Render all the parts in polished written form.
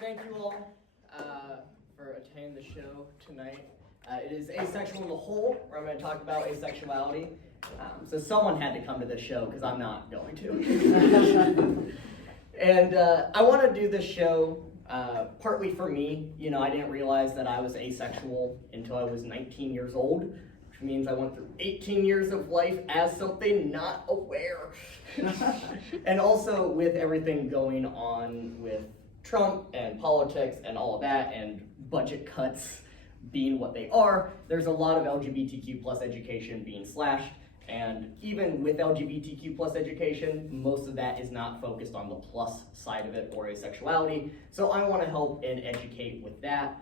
Thank you all for attending the show tonight. It is Asexual in the Whole, where I'm going to talk about asexuality. So someone had to come to this show because I'm not going to. And I want to do this show partly for me. You know, I didn't realize that I was asexual until I was 19 years old, which means I went through 18 years of life as something not aware. And also with everything going on with Trump and politics and all of that and budget cuts being what they are, there's a lot of LGBTQ plus education being slashed. And even with LGBTQ plus education, most of that is not focused on the plus side of it or asexuality. So I want to help and educate with that.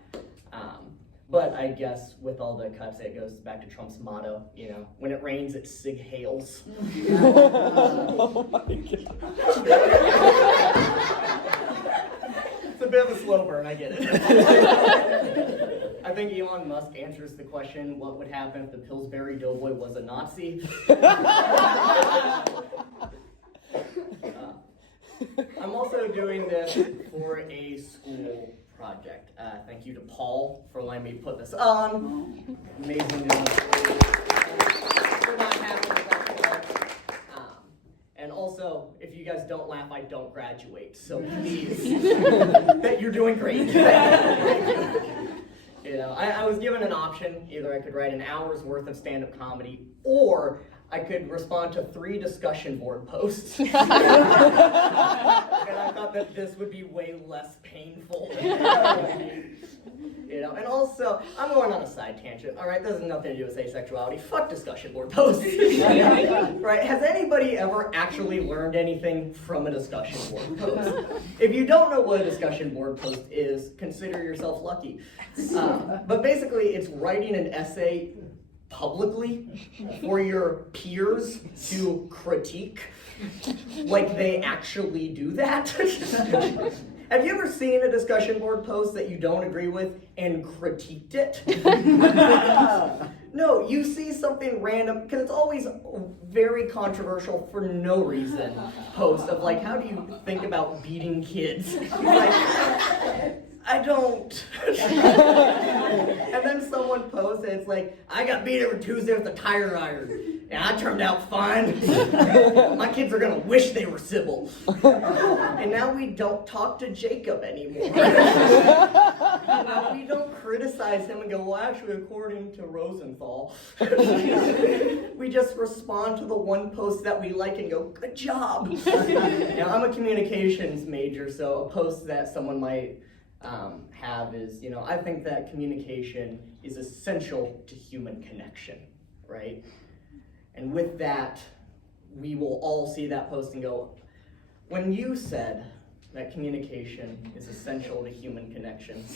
But I guess with all the cuts, it goes back to Trump's motto, you know, when it rains, it sig hails. Oh my God. It's a bit of a slow burn, I get it. I think Elon Musk answers the question, what would happen if the Pillsbury Doughboy was a Nazi? I'm also doing this for a school project. Thank you to Paul for letting me put this on. Amazing job. We're not happy with that. And also, if you guys don't laugh, I don't graduate. So please, that you're doing great. You know, I was given an option. Either I could write an hour's worth of stand-up comedy, or I could respond to 3 discussion board posts. And I thought that this would be way less painful. You know, and also, I'm going on a side tangent. All right, this has nothing to do with asexuality. Fuck discussion board posts. Right? Has anybody ever actually learned anything from a discussion board post? If you don't know what a discussion board post is, consider yourself lucky. But basically, it's writing an essay publicly for your peers to critique, like they actually do that. Have you ever seen a discussion board post that you don't agree with and critiqued it? No, you see something random, because it's always very controversial for no reason, post of like, how do you think about beating kids? Like, I don't. And then someone posts and it's like, I got beat every Tuesday with a tire iron, and I turned out fine. My kids are gonna wish they were civil. And now we don't talk to Jacob anymore. Now we don't criticize him and go, well, actually, according to Rosenthal. We just respond to the one post that we like and go, good job. Now, I'm a communications major, so a post that someone might have is, you know, I think that communication is essential to human connection, right? And with that, we will all see that post and go, when you said that communication is essential to human connection,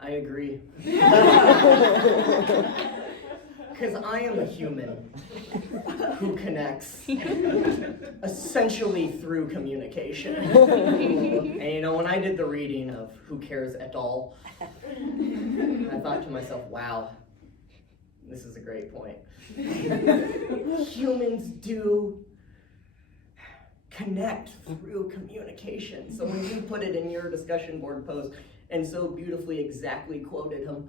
I agree. Because I am a human who connects essentially through communication. And you know, when I did the reading of Who Cares et al., I thought to myself, wow, this is a great point. Humans do connect through communication. So when you put it in your discussion board post and so beautifully exactly quoted him,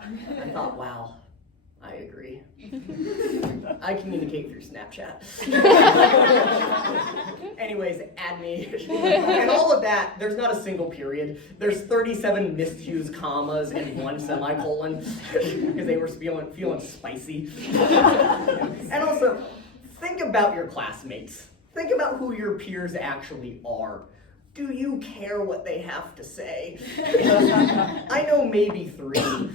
I thought, wow, I agree. I communicate through Snapchat. Anyways, add me. And all of that, there's not a single period. There's 37 misused commas and 1 semicolon because they were feeling spicy. And also, think about your classmates. Think about who your peers actually are. Do you care what they have to say? I know maybe 3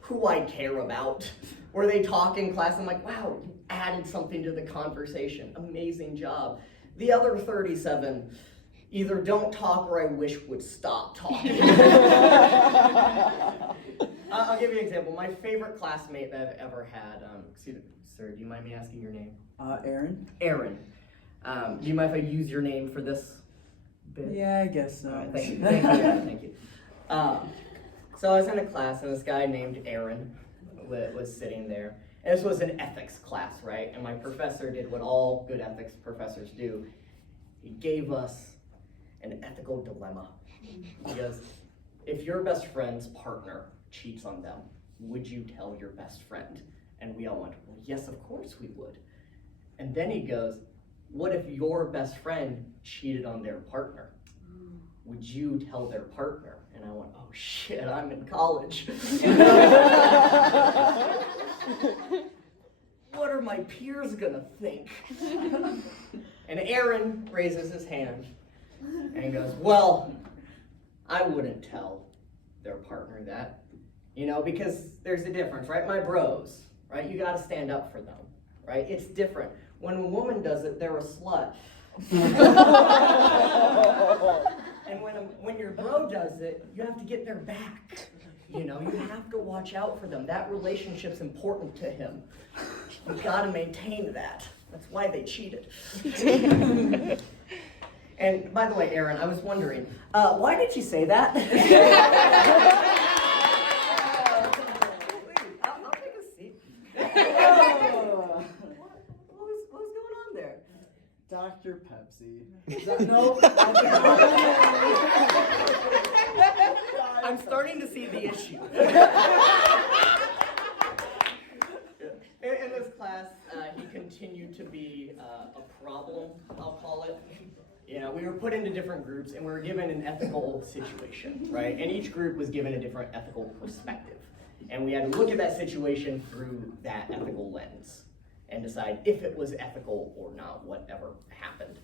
who I care about. Where they talk in class, I'm like, wow, you added something to the conversation. Amazing job. The other 37 either don't talk or I wish would stop talking. I'll give you an example. My favorite classmate that I've ever had, excuse me, sir, do you mind me asking your name? Aaron? Aaron. Do you mind if I use your name for this bit? Yeah, I guess so. All right, thank you. Thank you. So I was in a class and this guy named Aaron was sitting there. And this was an ethics class, right? And my professor did what all good ethics professors do. He gave us an ethical dilemma. He goes, if your best friend's partner cheats on them, would you tell your best friend? And we all went, well, yes, of course we would. And then he goes, what if your best friend cheated on their partner? Would you tell their partner? And I went, oh shit, I'm in college. What are my peers gonna think? And Aaron raises his hand and goes, well, I wouldn't tell their partner that, because there's a difference, right? My bros, right? You gotta stand up for them, right? It's different. When a woman does it, they're a slut. And when your bro does it, you have to get their back. You have to watch out for them. That relationship's important to him. You've got to maintain that. That's why they cheated. And by the way, Aaron, I was wondering, why did you say that? I'll take a seat. What was going on there? Dr. Pepsi. No. I'm starting to see the issue. In this class, he continued to be a problem, I'll call it. We were put into different groups and we were given an ethical situation, right? And each group was given a different ethical perspective. And we had to look at that situation through that ethical lens and decide if it was ethical or not, whatever happened.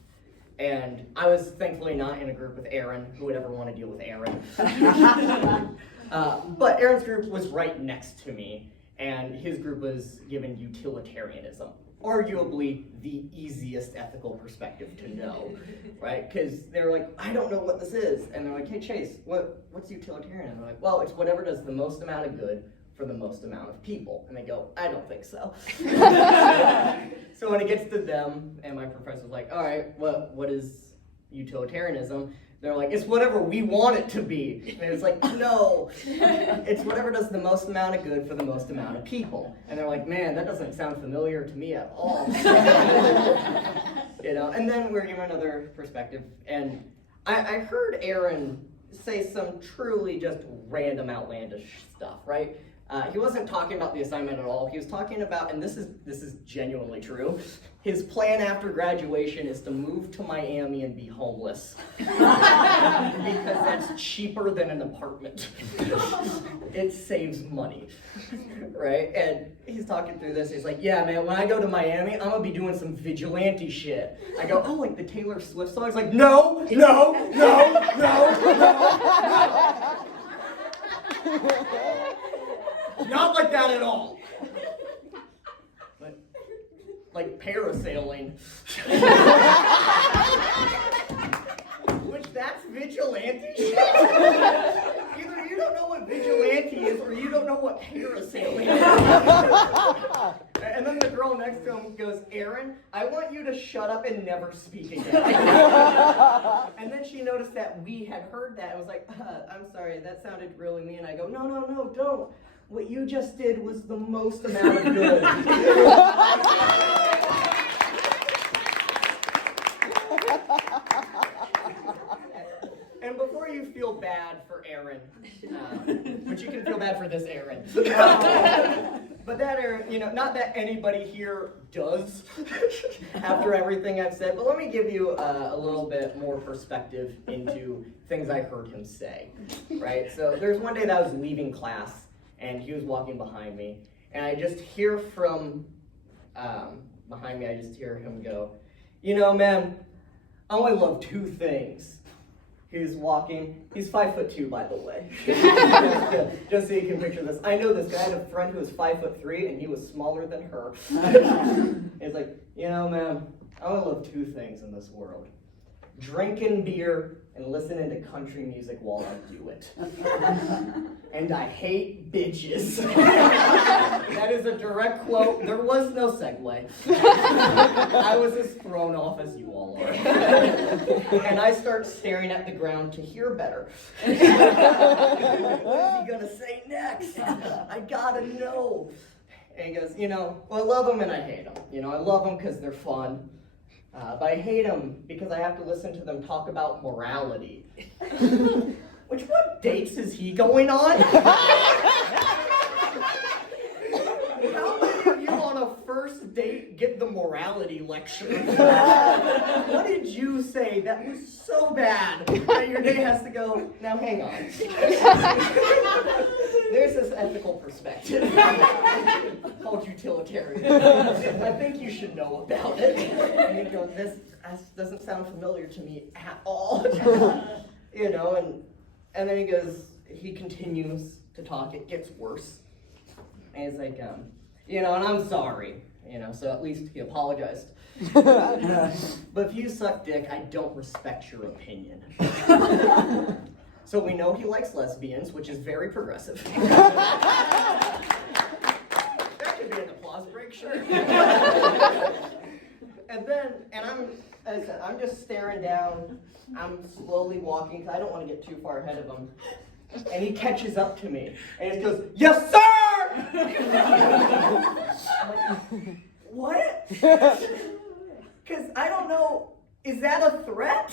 And I was thankfully not in a group with Aaron. Who would ever want to deal with Aaron? But Aaron's group was right next to me, and his group was given utilitarianism. Arguably the easiest ethical perspective to know, right? Because they're like, I don't know what this is. And they're like, hey Chase, what's utilitarian? And I'm like, well, it's whatever does the most amount of good for the most amount of people. And they go, I don't think so. So when it gets to them, and my professor's like, all right, what is utilitarianism? They're like, it's whatever we want it to be. And it's like, no, it's whatever does the most amount of good for the most amount of people. And they're like, man, that doesn't sound familiar to me at all. And then we're given another perspective. And I heard Aaron say some truly just random outlandish stuff, right? He wasn't talking about the assignment at all. He was talking about, and this is genuinely true, his plan after graduation is to move to Miami and be homeless. Because that's cheaper than an apartment. It saves money, right? And he's talking through this. He's like, yeah, man, when I go to Miami, I'm going to be doing some vigilante shit. I go, oh, like the Taylor Swift song? He's like, no. Not like that at all. But like parasailing. Which that's vigilante shit. Either you don't know what vigilante is or you don't know what parasailing is. And then the girl next to him goes, Aaron, I want you to shut up and never speak again. And then she noticed that we had heard that. I was like, I'm sorry, that sounded really mean. I go, no, don't. What you just did was the most amount of good. And before you feel bad for Aaron, but you can feel bad for this Aaron. But that Aaron, not that anybody here does after everything I've said, but let me give you a little bit more perspective into things I heard him say, right? So there's one day that I was leaving class, and he was walking behind me, and I just hear from behind me, I just hear him go, man, I only love two things. He's walking, he's 5'2", by the way. Just so you can picture this. I know this guy. I had a friend who was 5'3", and he was smaller than her. He's like, man, I only love two things in this world. Drinking beer and listening to country music while I do it. And I hate bitches. That is a direct quote. There was no segue. I was as thrown off as you all are. And I start staring at the ground to hear better. What is he gonna say next? I gotta know. And he goes, well, I love them and I hate them. I love them because they're fun. But I hate them because I have to listen to them talk about morality. Which, what dates is he going on? How many of you on a first date get the morality lecture? What did you say that was so bad that your date has to go, now hang on. There's this ethical perspective called utilitarian. I think you should know about it. And you go, this doesn't sound familiar to me at all. You know, and then he continues to talk, it gets worse. And he's like, you know, and I'm sorry, you know, so at least he apologized. But if you suck dick, I don't respect your opinion. So we know he likes lesbians, which is very progressive. That could be an applause break, sure. As I said, I'm just staring down. I'm slowly walking, because I don't want to get too far ahead of him. And he catches up to me, and he goes, "Yes, sir!" I'm like, what? Because I don't know, is that a threat?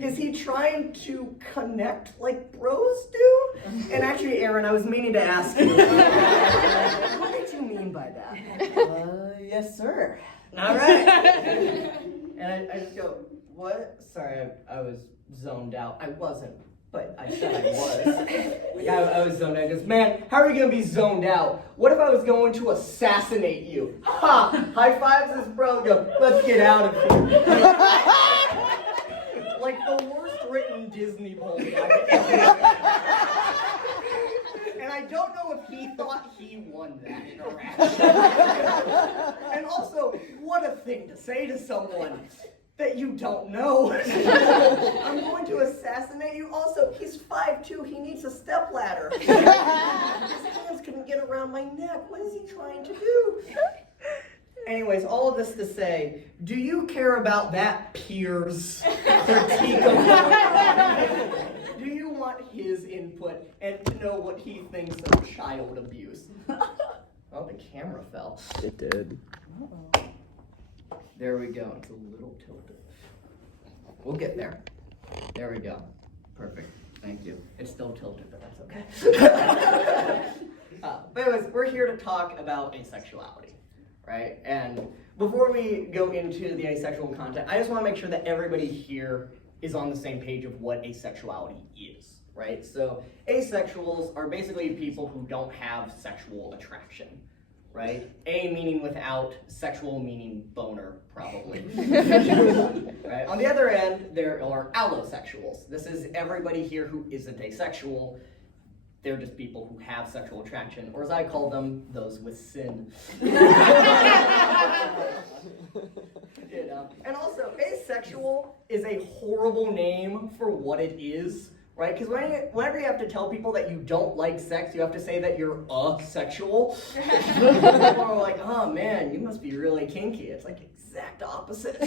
Is he trying to connect like bros do? And actually, Aaron, I was meaning to ask you, what did you mean by that? Yes, sir. All right. And I just go, what? Sorry, I was zoned out. I wasn't, but I said I was. Like I was zoned out. He goes, man, how are you going to be zoned out? What if I was going to assassinate you? Ha! High fives this bro. Go, let's get out of here. Like the worst written Disney movie I've ever read. And I don't know if he thought he won that interaction. And also, what a thing to say to someone that you don't know. I'm going to assassinate you. Also, he's 5'2", he needs a stepladder. His hands couldn't get around my neck. What is he trying to do? Anyways, all of this to say, do you care about that peer's critique of do you want his input and to know what he thinks of child abuse? Oh, the camera fell. It did. Uh-oh. There we go. It's a little tilted. We'll get there. There we go. Perfect. Thank you. It's still tilted, but that's okay. But anyways, we're here to talk about asexuality, right? And before we go into the asexual content, I just want to make sure that everybody here is on the same page of what asexuality is, right? So asexuals are basically people who don't have sexual attraction. Right? A meaning without, sexual meaning boner, probably. Right? On the other end, there are allosexuals. This is everybody here who isn't asexual. They're just people who have sexual attraction, or as I call them, those with sin. You know? And also, asexual is a horrible name for what it is. Right? Because whenever you have to tell people that you don't like sex, you have to say that you're asexual. People are like, oh man, you must be really kinky. It's like exact opposite.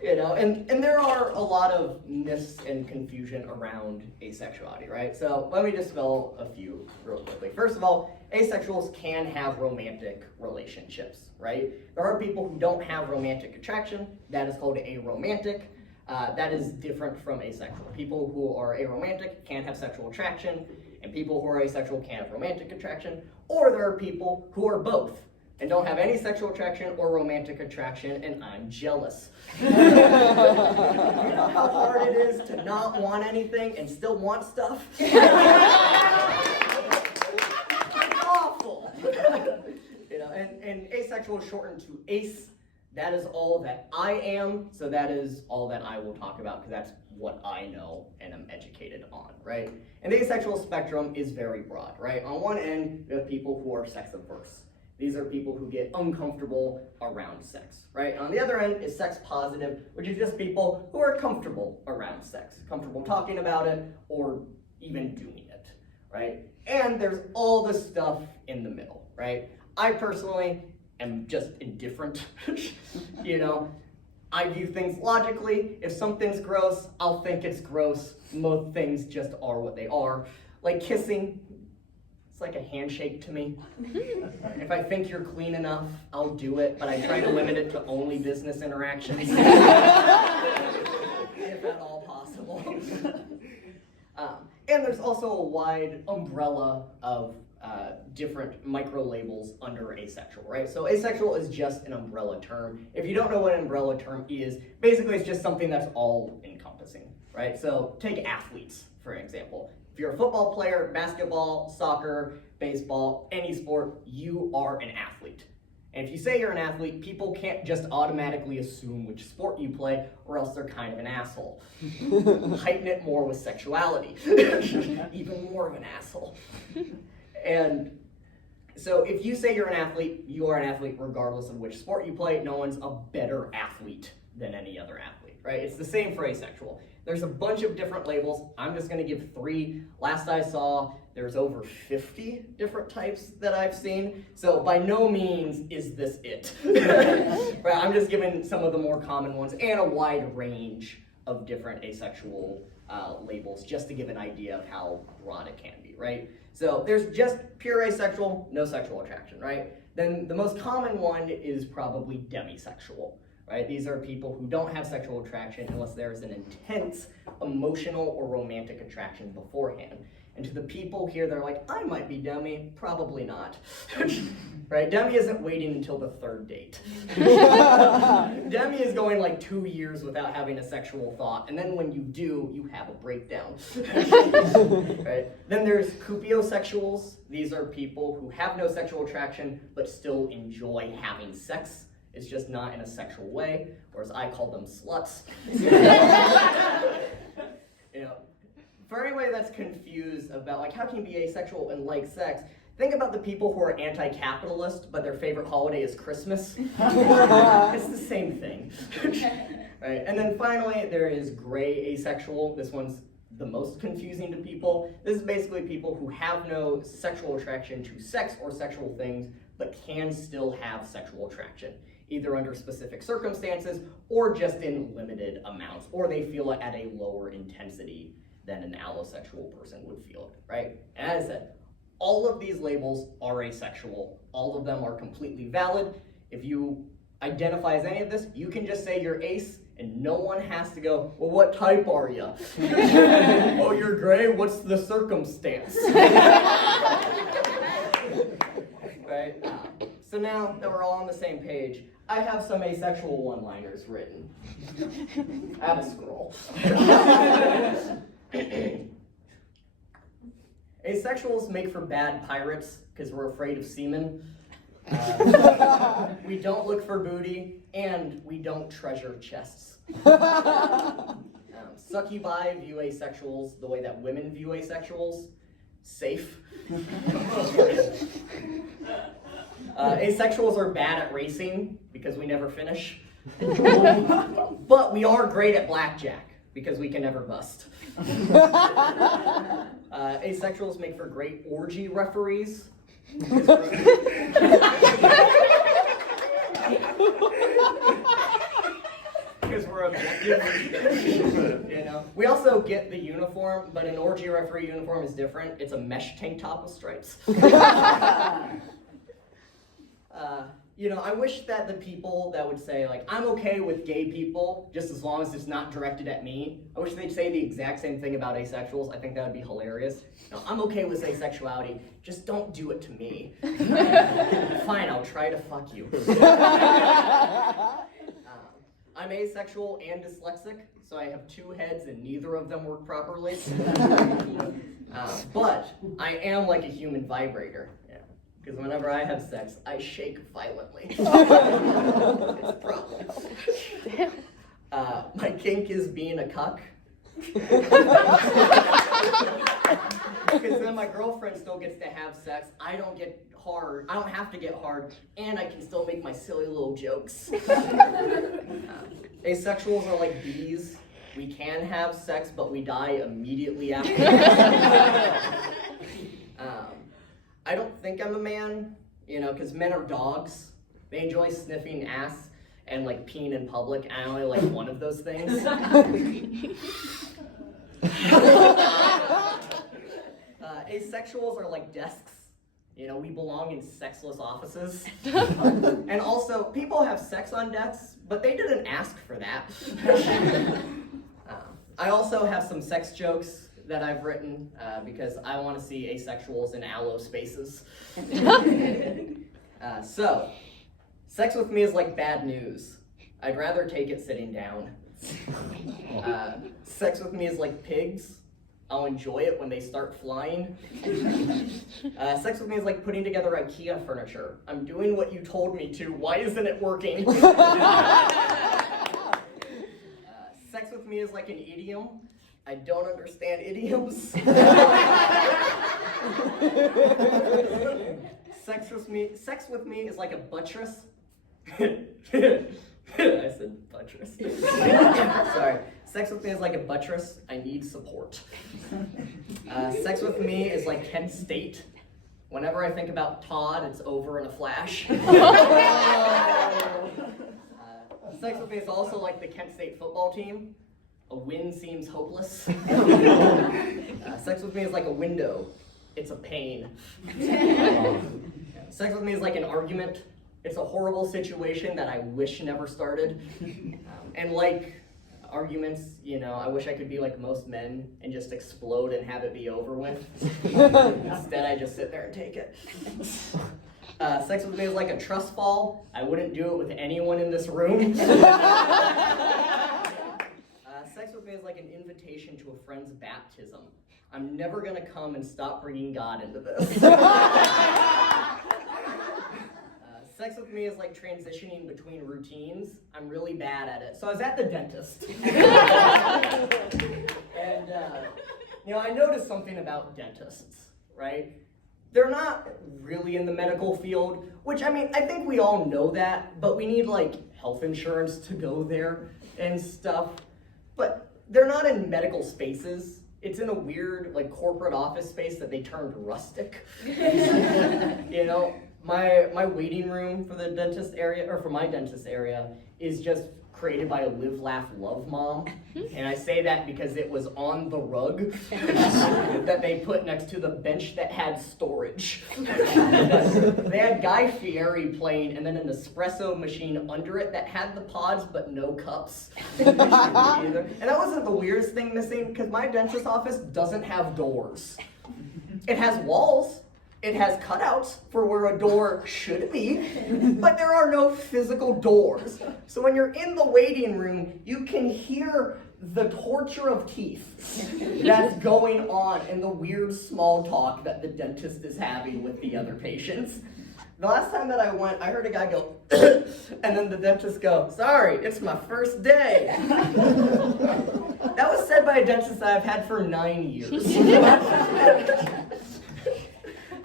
You know, and there are a lot of myths and confusion around asexuality, right? So let me dispel a few real quickly. First of all, asexuals can have romantic relationships, right? There are people who don't have romantic attraction. That is called aromantic. That is different from asexual. People who are aromantic can't have sexual attraction, and people who are asexual can't have romantic attraction. Or there are people who are both and don't have any sexual attraction or romantic attraction, and I'm jealous. You know how hard it is to not want anything and still want stuff? It's awful. You know, and asexual is shortened to ace. That is all that I am, so that is all that I will talk about, because that's what I know and am educated on, right? And the asexual spectrum is very broad, right? On one end, you have people who are sex averse. These are people who get uncomfortable around sex, right? On the other end is sex positive, which is just people who are comfortable around sex, comfortable talking about it or even doing it, right? And there's all the stuff in the middle, right? I personally am just indifferent. You know, I view things logically. If something's gross, I'll think it's gross. Most things just are what they are. Like kissing, It's like a handshake to me. If I think you're clean enough, I'll do it, but I try to limit it to only business interactions. If at all possible. And there's also a wide umbrella of different micro labels under asexual, right? So asexual is just an umbrella term. If you don't know what an umbrella term is, basically it's just something that's all encompassing, right? So take athletes, for example. If you're a football player, basketball, soccer, baseball, any sport, you are an athlete. And if you say you're an athlete, people can't just automatically assume which sport you play, or else they're kind of an asshole. Heighten it more with sexuality. Even more of an asshole. And so if you say you're an athlete, you are an athlete regardless of which sport you play. No one's a better athlete than any other athlete, right? It's the same for asexual. There's a bunch of different labels. I'm just going to give 3. Last I saw, there's over 50 different types that I've seen. So by no means is this it. Right? I'm just giving some of the more common ones and a wide range of different asexual labels just to give an idea of how broad it can be, right? So there's just pure asexual, no sexual attraction, right? Then the most common one is probably demisexual. Right? These are people who don't have sexual attraction unless there's an intense emotional or romantic attraction beforehand. And to the people here, they're like, I might be demi, probably not. Right? Demi isn't waiting until the 3rd date. Demi is going like 2 years without having a sexual thought, and then when you do, you have a breakdown. Right? Then there's cupiosexuals. These are people who have no sexual attraction but still enjoy having sex. It's just not in a sexual way, or as I call them, sluts. You know, for anybody that's confused about like how can you be asexual and like sex, think about the people who are anti-capitalist, but their favorite holiday is Christmas. It's the same thing. Right? And then finally, there is gray asexual. This one's the most confusing to people. This is basically people who have no sexual attraction to sex or sexual things, but can still have sexual attraction, either under specific circumstances or just in limited amounts, or they feel it at a lower intensity than an allosexual person would feel it, right? And as I said, all of these labels are asexual. All of them are completely valid. If you identify as any of this, you can just say you're ace, and no one has to go, well, what type are you? Oh, you're gray? What's the circumstance? Right? So now that we're all on the same page, I have some asexual one-liners written. I have a scroll. Asexuals make for bad pirates because we're afraid of semen. We don't look for booty, and we don't treasure chests. Succubi view asexuals the way that women view asexuals. Safe. Asexuals are bad at racing because we never finish. But we are great at blackjack because we can never bust. Asexuals make for great orgy referees. Because we're objective. You know? We also get the uniform, but an orgy referee uniform is different. It's a mesh tank top with stripes. You know, I wish that the people that would say, like, I'm okay with gay people, just as long as it's not directed at me, I wish they'd say the exact same thing about asexuals. I think that would be hilarious. No, I'm okay with asexuality, just don't do it to me. Fine, I'll try to fuck you. I'm asexual and dyslexic, so I have 2 heads and neither of them work properly. But I am like a human vibrator. Because whenever I have sex, I shake violently. It's a problem. My kink is being a cuck. Because then my girlfriend still gets to have sex. I don't get hard. I don't have to get hard. And I can still make my silly little jokes. Asexuals are like bees. We can have sex, but we die immediately after. I don't think I'm a man, you know, because men are dogs. They enjoy sniffing ass and like peeing in public. I only like one of those things. Asexuals are like desks. You know, we belong in sexless offices. And also, people have sex on desks, but they didn't ask for that. I also have some sex jokes that I've written because I want to see asexuals in allo spaces. So, sex with me is like bad news. I'd rather take it sitting down. Sex with me is like pigs. I'll enjoy it when they start flying. Sex with me is like putting together IKEA furniture. I'm doing what you told me to. Why isn't it working? Sex with me is like an idiom. I don't understand idioms. Sex with me is like a buttress. I said buttress. Sorry. Sex with me is like a buttress. I need support. Sex with me is like Kent State. Whenever I think about Todd, it's over in a flash. Sex with me is also like the Kent State football team. A win seems hopeless. Sex with me is like a window. It's a pain. Sex with me is like an argument. It's a horrible situation that I wish never started. And like arguments, you know, I wish I could be like most men and just explode and have it be over with. Instead, I just sit there and take it. Sex with me is like a trust fall. I wouldn't do it with anyone in this room. Sex with me is like an invitation to a friend's baptism. I'm never gonna come and stop bringing God into this. Sex with me is like transitioning between routines. I'm really bad at it. So I was at the dentist. And, you know, I noticed something about dentists, right? They're not really in the medical field, which, I mean, I think we all know that, but we need, like, health insurance to go there and stuff. But they're not in medical spaces. It's in a weird, like, corporate office space that they turned rustic. You know? My waiting room for the dentist area, or for my dentist area, is just created by a live, laugh, love mom. And I say that because it was on the rug that they put next to the bench that had storage. They had Guy Fieri playing and then an espresso machine under it that had the pods but no cups. And that wasn't the weirdest thing missing, because my dentist office doesn't have doors. It has walls. It has cutouts for where a door should be, but there are no physical doors. So when you're in the waiting room, you can hear the torture of teeth that's going on and the weird small talk that the dentist is having with the other patients. The last time that I went, I heard a guy go, and then the dentist go, "Sorry, it's my first day." That was said by a dentist I've had for 9 years.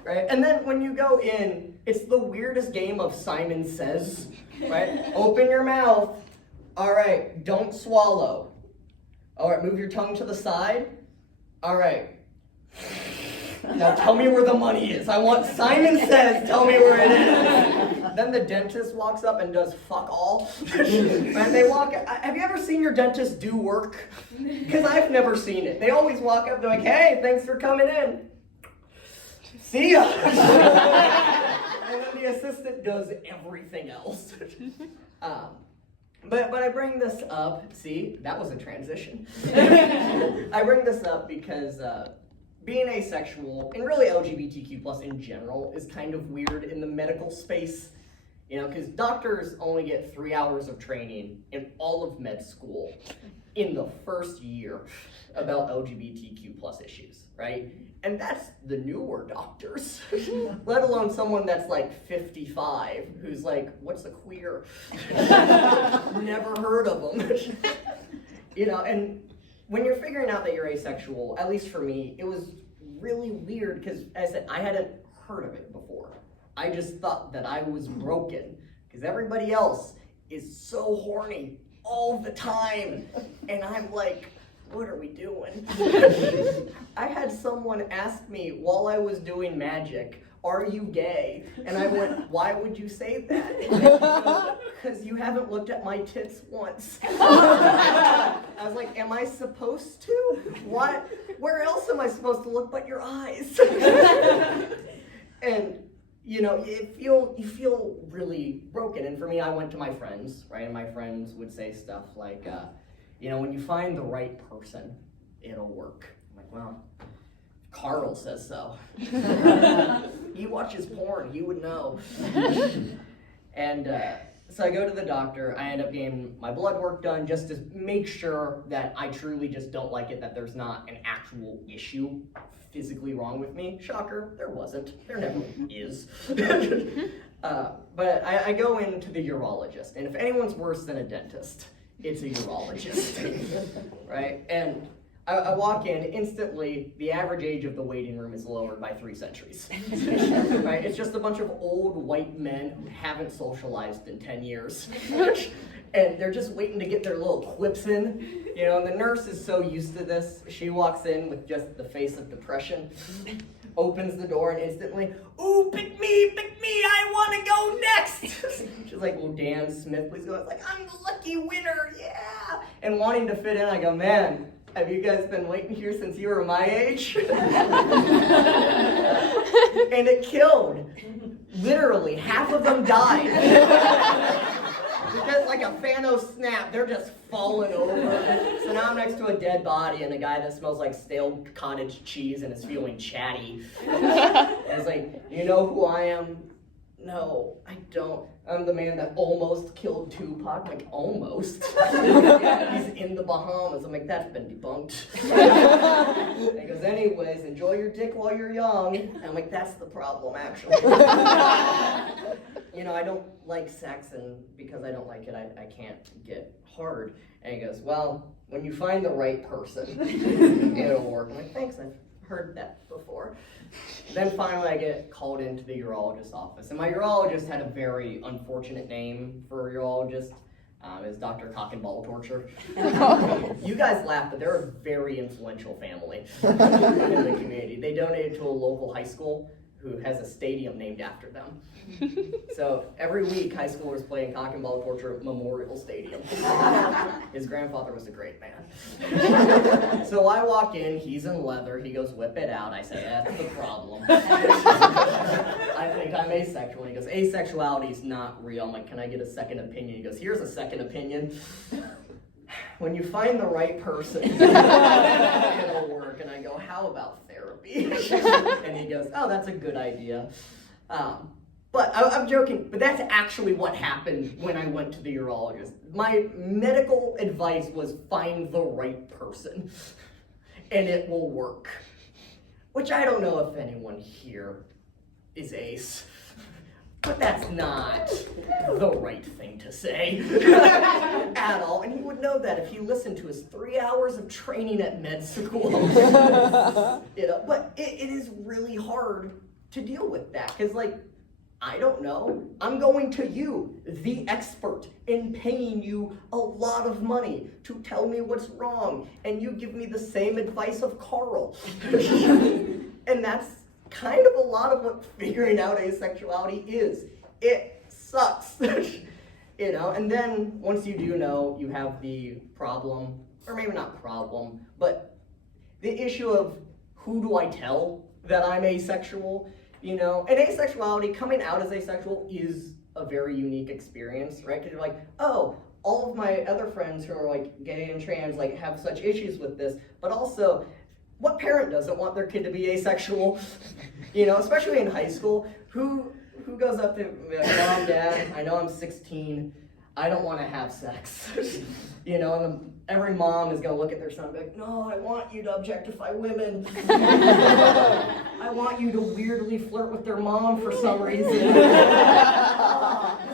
Right? And then when you go in, it's the weirdest game of Simon Says, right? Open your mouth. All right, don't swallow. All right, move your tongue to the side. All right. Now tell me where the money is. I want Simon Says, tell me where it is. Then the dentist walks up and does fuck all. And they walk, have you ever seen your dentist do work? Because I've never seen it. They always walk up, they're like, "Hey, thanks for coming in. See ya." And then the assistant does everything else. But I bring this up, see, that was a transition. I bring this up because being asexual, and really LGBTQ+ in general, is kind of weird in the medical space. You know, because doctors only get 3 hours of training in all of med school in the first year about LGBTQ+ issues, right? And that's the newer doctors, let alone someone that's like 55, who's like, "What's a queer?" Never heard of them. You know, and when you're figuring out that you're asexual, at least for me, it was really weird because, as I said, I hadn't heard of it before. I just thought that I was broken because everybody else is so horny all the time. And I'm like, what are we doing? I had someone ask me while I was doing magic, "Are you gay?" And I went, "Why would you say that?" "Because you haven't looked at my tits once." I was like, "Am I supposed to? What? Where else am I supposed to look but your eyes?" And you feel really broken. And for me, I went to my friends, right? And my friends would say stuff like, when you find the right person, it'll work. I'm like, well, Carl says so. He watches porn, he would know. And so I go to the doctor, I end up getting my blood work done just to make sure that I truly just don't like it, that there's not an actual issue physically wrong with me. Shocker, there wasn't. There never is. But I go into the urologist, and if anyone's worse than a dentist, it's a urologist, right? And I walk in, instantly, the average age of the waiting room is lowered by 3 centuries, right? It's just a bunch of old white men who haven't socialized in 10 years. And they're just waiting to get their little quips in, and the nurse is so used to this. She walks in with just the face of depression, opens the door, and instantly, ooh, pick me, I want to go next. She's like, well, Dan Smith, please go. I was like, I'm the lucky winner, yeah. And wanting to fit in, I go, man, have you guys been waiting here since you were my age? And it killed. Literally, half of them died. Just like a Thanos snap, they're just falling over. So now I'm next to a dead body and a guy that smells like stale cottage cheese and is feeling chatty. And it's like, you know who I am? No, I don't. I'm the man that almost killed Tupac. Like, almost. He's in the Bahamas. I'm like, that's been debunked. And he goes, anyways, enjoy your dick while you're young. And I'm like, that's the problem, actually. I don't like sex, and because I don't like it, I can't get hard. And he goes, well, when you find the right person, it'll work. I'm like, thanks, I've heard that before. Then finally I get called into the urologist's office. And my urologist had a very unfortunate name for a urologist. It's Dr. Cock and Ball Torture. You guys laugh, but they're a very influential family in the community. They donated to a local high school who has a stadium named after them. So every week, high schoolers play in Cock and Ball Torture at Memorial Stadium. His grandfather was a great man. So I walk in, he's in leather, he goes, whip it out. I say, that's the problem. I think I'm asexual. And he goes, asexuality is not real. I'm like, can I get a second opinion? He goes, here's a second opinion. When you find the right person, it'll work. And I go, how about therapy? And he goes, oh, that's a good idea. But I'm joking, but that's actually what happened when I went to the urologist. My medical advice was find the right person, and it will work. Which I don't know if anyone here is ace, but that's not the right thing to say at all. And he would know that if he listened to his 3 hours of training at med school. But it is really hard to deal with that, because I don't know. I'm going to you, the expert, and paying you a lot of money to tell me what's wrong, and you give me the same advice of Carl. And that's kind of a lot of what figuring out asexuality is. It sucks. And then once you do know, you have the problem, or maybe not problem, but the issue of who do I tell that I'm asexual? And asexuality, coming out as asexual, is a very unique experience, right? Because you're like, oh, all of my other friends who are gay and trans have such issues with this, but also, what parent doesn't want their kid to be asexual? Especially in high school, who goes up to mom, dad, I know I'm 16, I don't want to have sex. And every mom is going to look at their son and be like, no, I want you to objectify women. I want you to weirdly flirt with their mom for some reason. This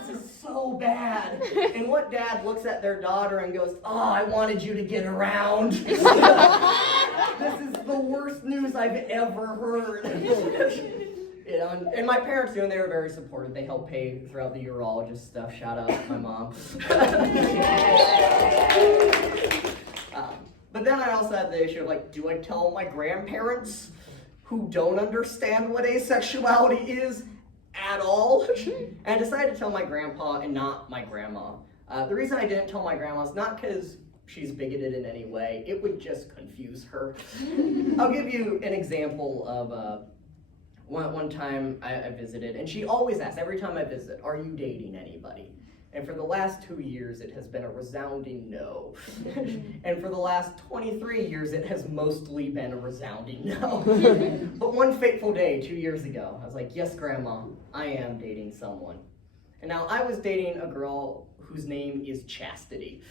is so bad. And what dad looks at their daughter and goes, oh, I wanted you to get around. This is the worst news I've ever heard. And my parents they were very supportive. They helped pay throughout the urologist stuff. Shout out to my mom. But then I also had the issue of do I tell my grandparents who don't understand what asexuality is at all? And I decided to tell my grandpa and not my grandma. The reason I didn't tell my grandma is not because she's bigoted in any way. It would just confuse her. I'll give you an example of one time I visited, and she always asks, every time I visit, are you dating anybody? And for the last 2 years, it has been a resounding no. And for the last 23 years, it has mostly been a resounding no. But one fateful day, 2 years ago, I was like, yes, Grandma, I am dating someone. And now I was dating a girl whose name is Chastity.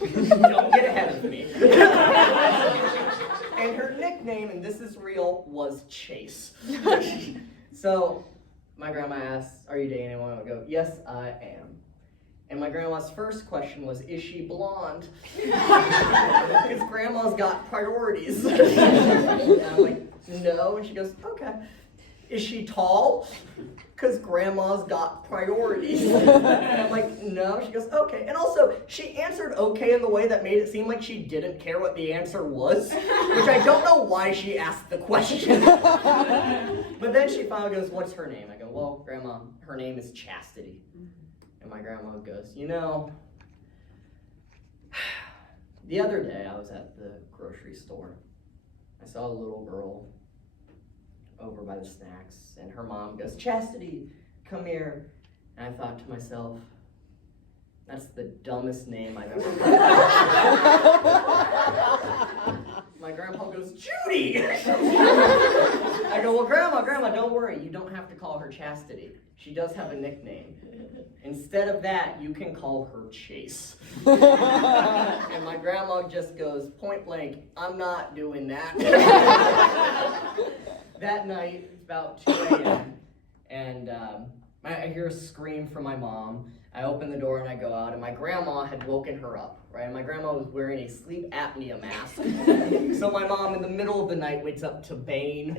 Don't get ahead of me. And her nickname, and this is real, was Chase. So my grandma asks, are you dating anyone? I go, yes, I am. And my grandma's first question was, is she blonde? Because grandma's got priorities. And I'm like, no. And she goes, okay. Is she tall? Because grandma's got priorities. And I'm like, no. She goes, okay. And also, she answered okay in the way that made it seem like she didn't care what the answer was, which I don't know why she asked the question. But then she finally goes, what's her name? I go, well, Grandma, her name is Chastity. And my grandma goes, you know, the other day I was at the grocery store. I saw a little girl over by the snacks, and her mom goes, Chastity, come here. And I thought to myself, that's the dumbest name I've ever heard. My grandpa goes, Judy! I go, well, Grandma, don't worry. You don't have to call her Chastity. She does have a nickname. Instead of that, you can call her Chase. And my grandma just goes, point blank, I'm not doing that. That night, it's about 2 a.m., and I hear a scream from my mom. I open the door and I go out, and my grandma had woken her up, right? And my grandma was wearing a sleep apnea mask. So my mom, in the middle of the night, wakes up to Bane.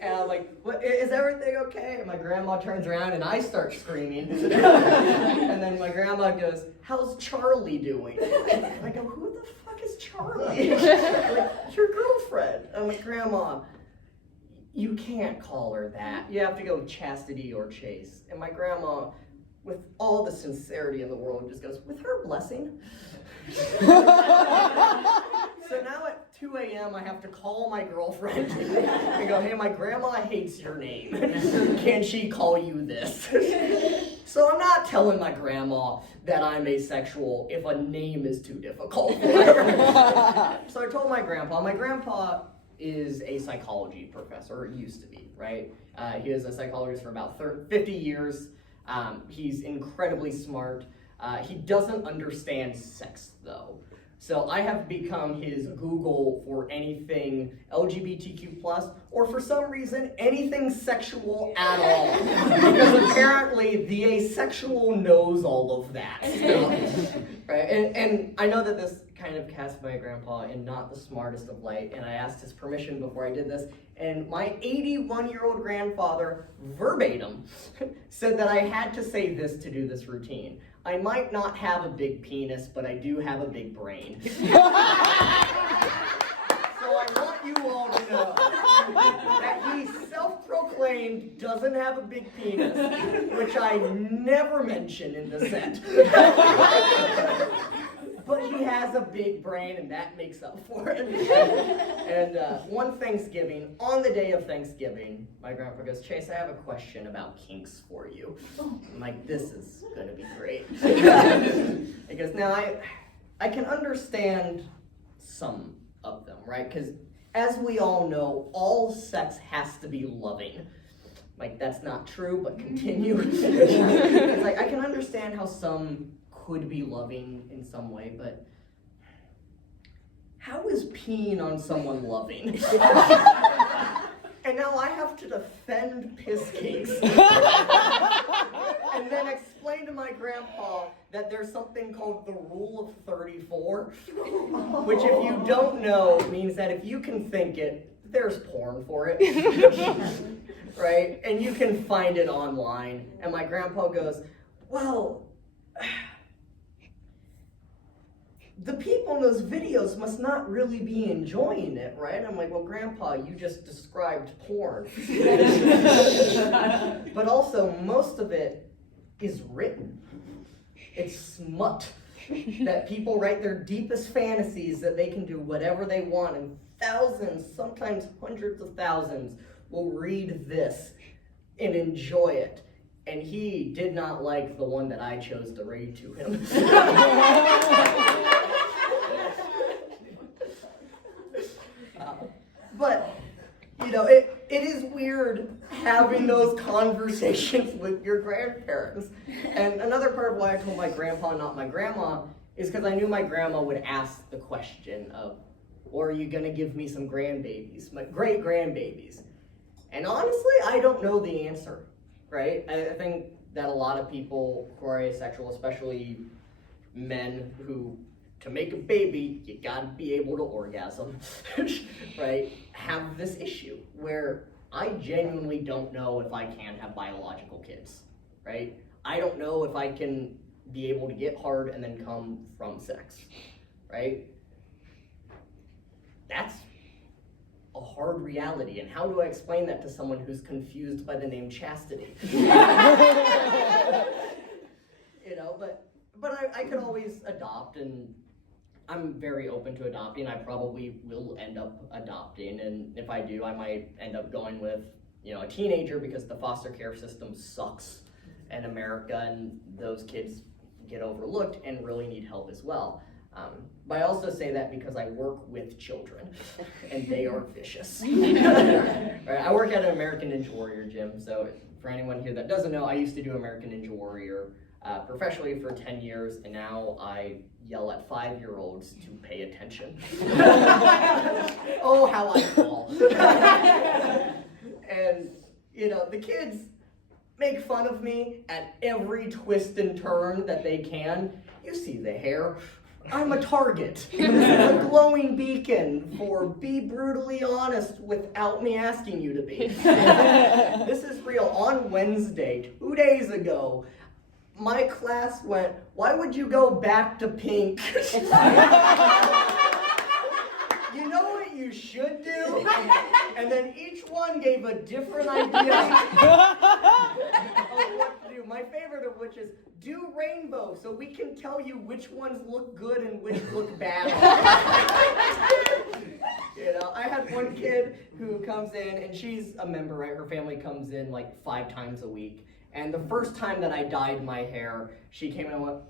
And I'm like, what, is everything okay? And my grandma turns around and I start screaming. And then my grandma goes, how's Charlie doing? And I go, who the fuck is Charlie? Like, your girlfriend. I'm like, Grandma, you can't call her that. You have to go with Chastity or Chase. And my grandma, with all the sincerity in the world, just goes, with her blessing. So now at 2 a.m. I have to call my girlfriend and go, hey, my grandma hates your name. Can she call you this? So I'm not telling my grandma that I'm asexual if a name is too difficult for her. So I told my grandpa is a psychology professor, or used to be, right? He was a psychologist for about 50 years. He's incredibly smart. He doesn't understand sex, though. So I have become his Google for anything LGBTQ+, or for some reason, anything sexual at all. Because apparently the asexual knows all of that stuff. Right? And I know that this kind of cast my grandpa in not the smartest of light, and I asked his permission before I did this, and my 81-year-old grandfather, verbatim, said that I had to say this to do this routine. I might not have a big penis, but I do have a big brain. So I want you all to know that he self-proclaimed doesn't have a big penis, which I never mention in the set. But he has a big brain, and that makes up for it. And one Thanksgiving, on the day of Thanksgiving, my grandpa goes, Chase, I have a question about kinks for you. I'm like, this is going to be great. He goes, now, I can understand some of them, right? Because as we all know, all sex has to be loving. Like, that's not true, but continue. It's like, I can understand how some could be loving in some way, but how is peeing on someone loving? And now I have to defend piss kinks. And then explain to my grandpa that there's something called the Rule of 34, which if you don't know, means that if you can think it, there's porn for it. Right? And you can find it online. And my grandpa goes, well, the people in those videos must not really be enjoying it, right? I'm like, well, Grandpa, you just described porn. But also, most of it is written. It's smut. that people write their deepest fantasies that they can do whatever they want, and thousands, sometimes hundreds of thousands, will read this and enjoy it. And he did not like the one that I chose to read to him. But, it is weird having those conversations with your grandparents. And another part of why I told my grandpa, not my grandma, is because I knew my grandma would ask the question of, or are you going to give me some grandbabies, my great-grandbabies? And honestly, I don't know the answer, right? I think that a lot of people who are asexual, especially men who, to make a baby, you gotta be able to orgasm, right? Have this issue where I genuinely don't know if I can have biological kids, right? I don't know if I can be able to get hard and then come from sex, right? That's a hard reality, and how do I explain that to someone who's confused by the name chastity? But I could always adopt, and I'm very open to adopting. I probably will end up adopting, and if I do, I might end up going with, a teenager, because the foster care system sucks in America, and those kids get overlooked and really need help as well. But I also say that because I work with children, and they are vicious. Right, I work at an American Ninja Warrior gym, so for anyone here that doesn't know, I used to do American Ninja Warrior professionally for 10 years, and now I yell at 5-year-olds to pay attention. Oh, how I fall. And, the kids make fun of me at every twist and turn that they can. You see the hair. I'm a target. A glowing beacon for be brutally honest without me asking you to be. This is real. On Wednesday, 2 days ago, my class went, "Why would you go back to pink?" You know what you should do? And then each one gave a different idea of what to do. My favorite of which is, do rainbow so we can tell you which ones look good and which look bad. I had one kid who comes in, and she's a member, right? Her family comes in like 5 times a week. And the first time that I dyed my hair, she came in and went,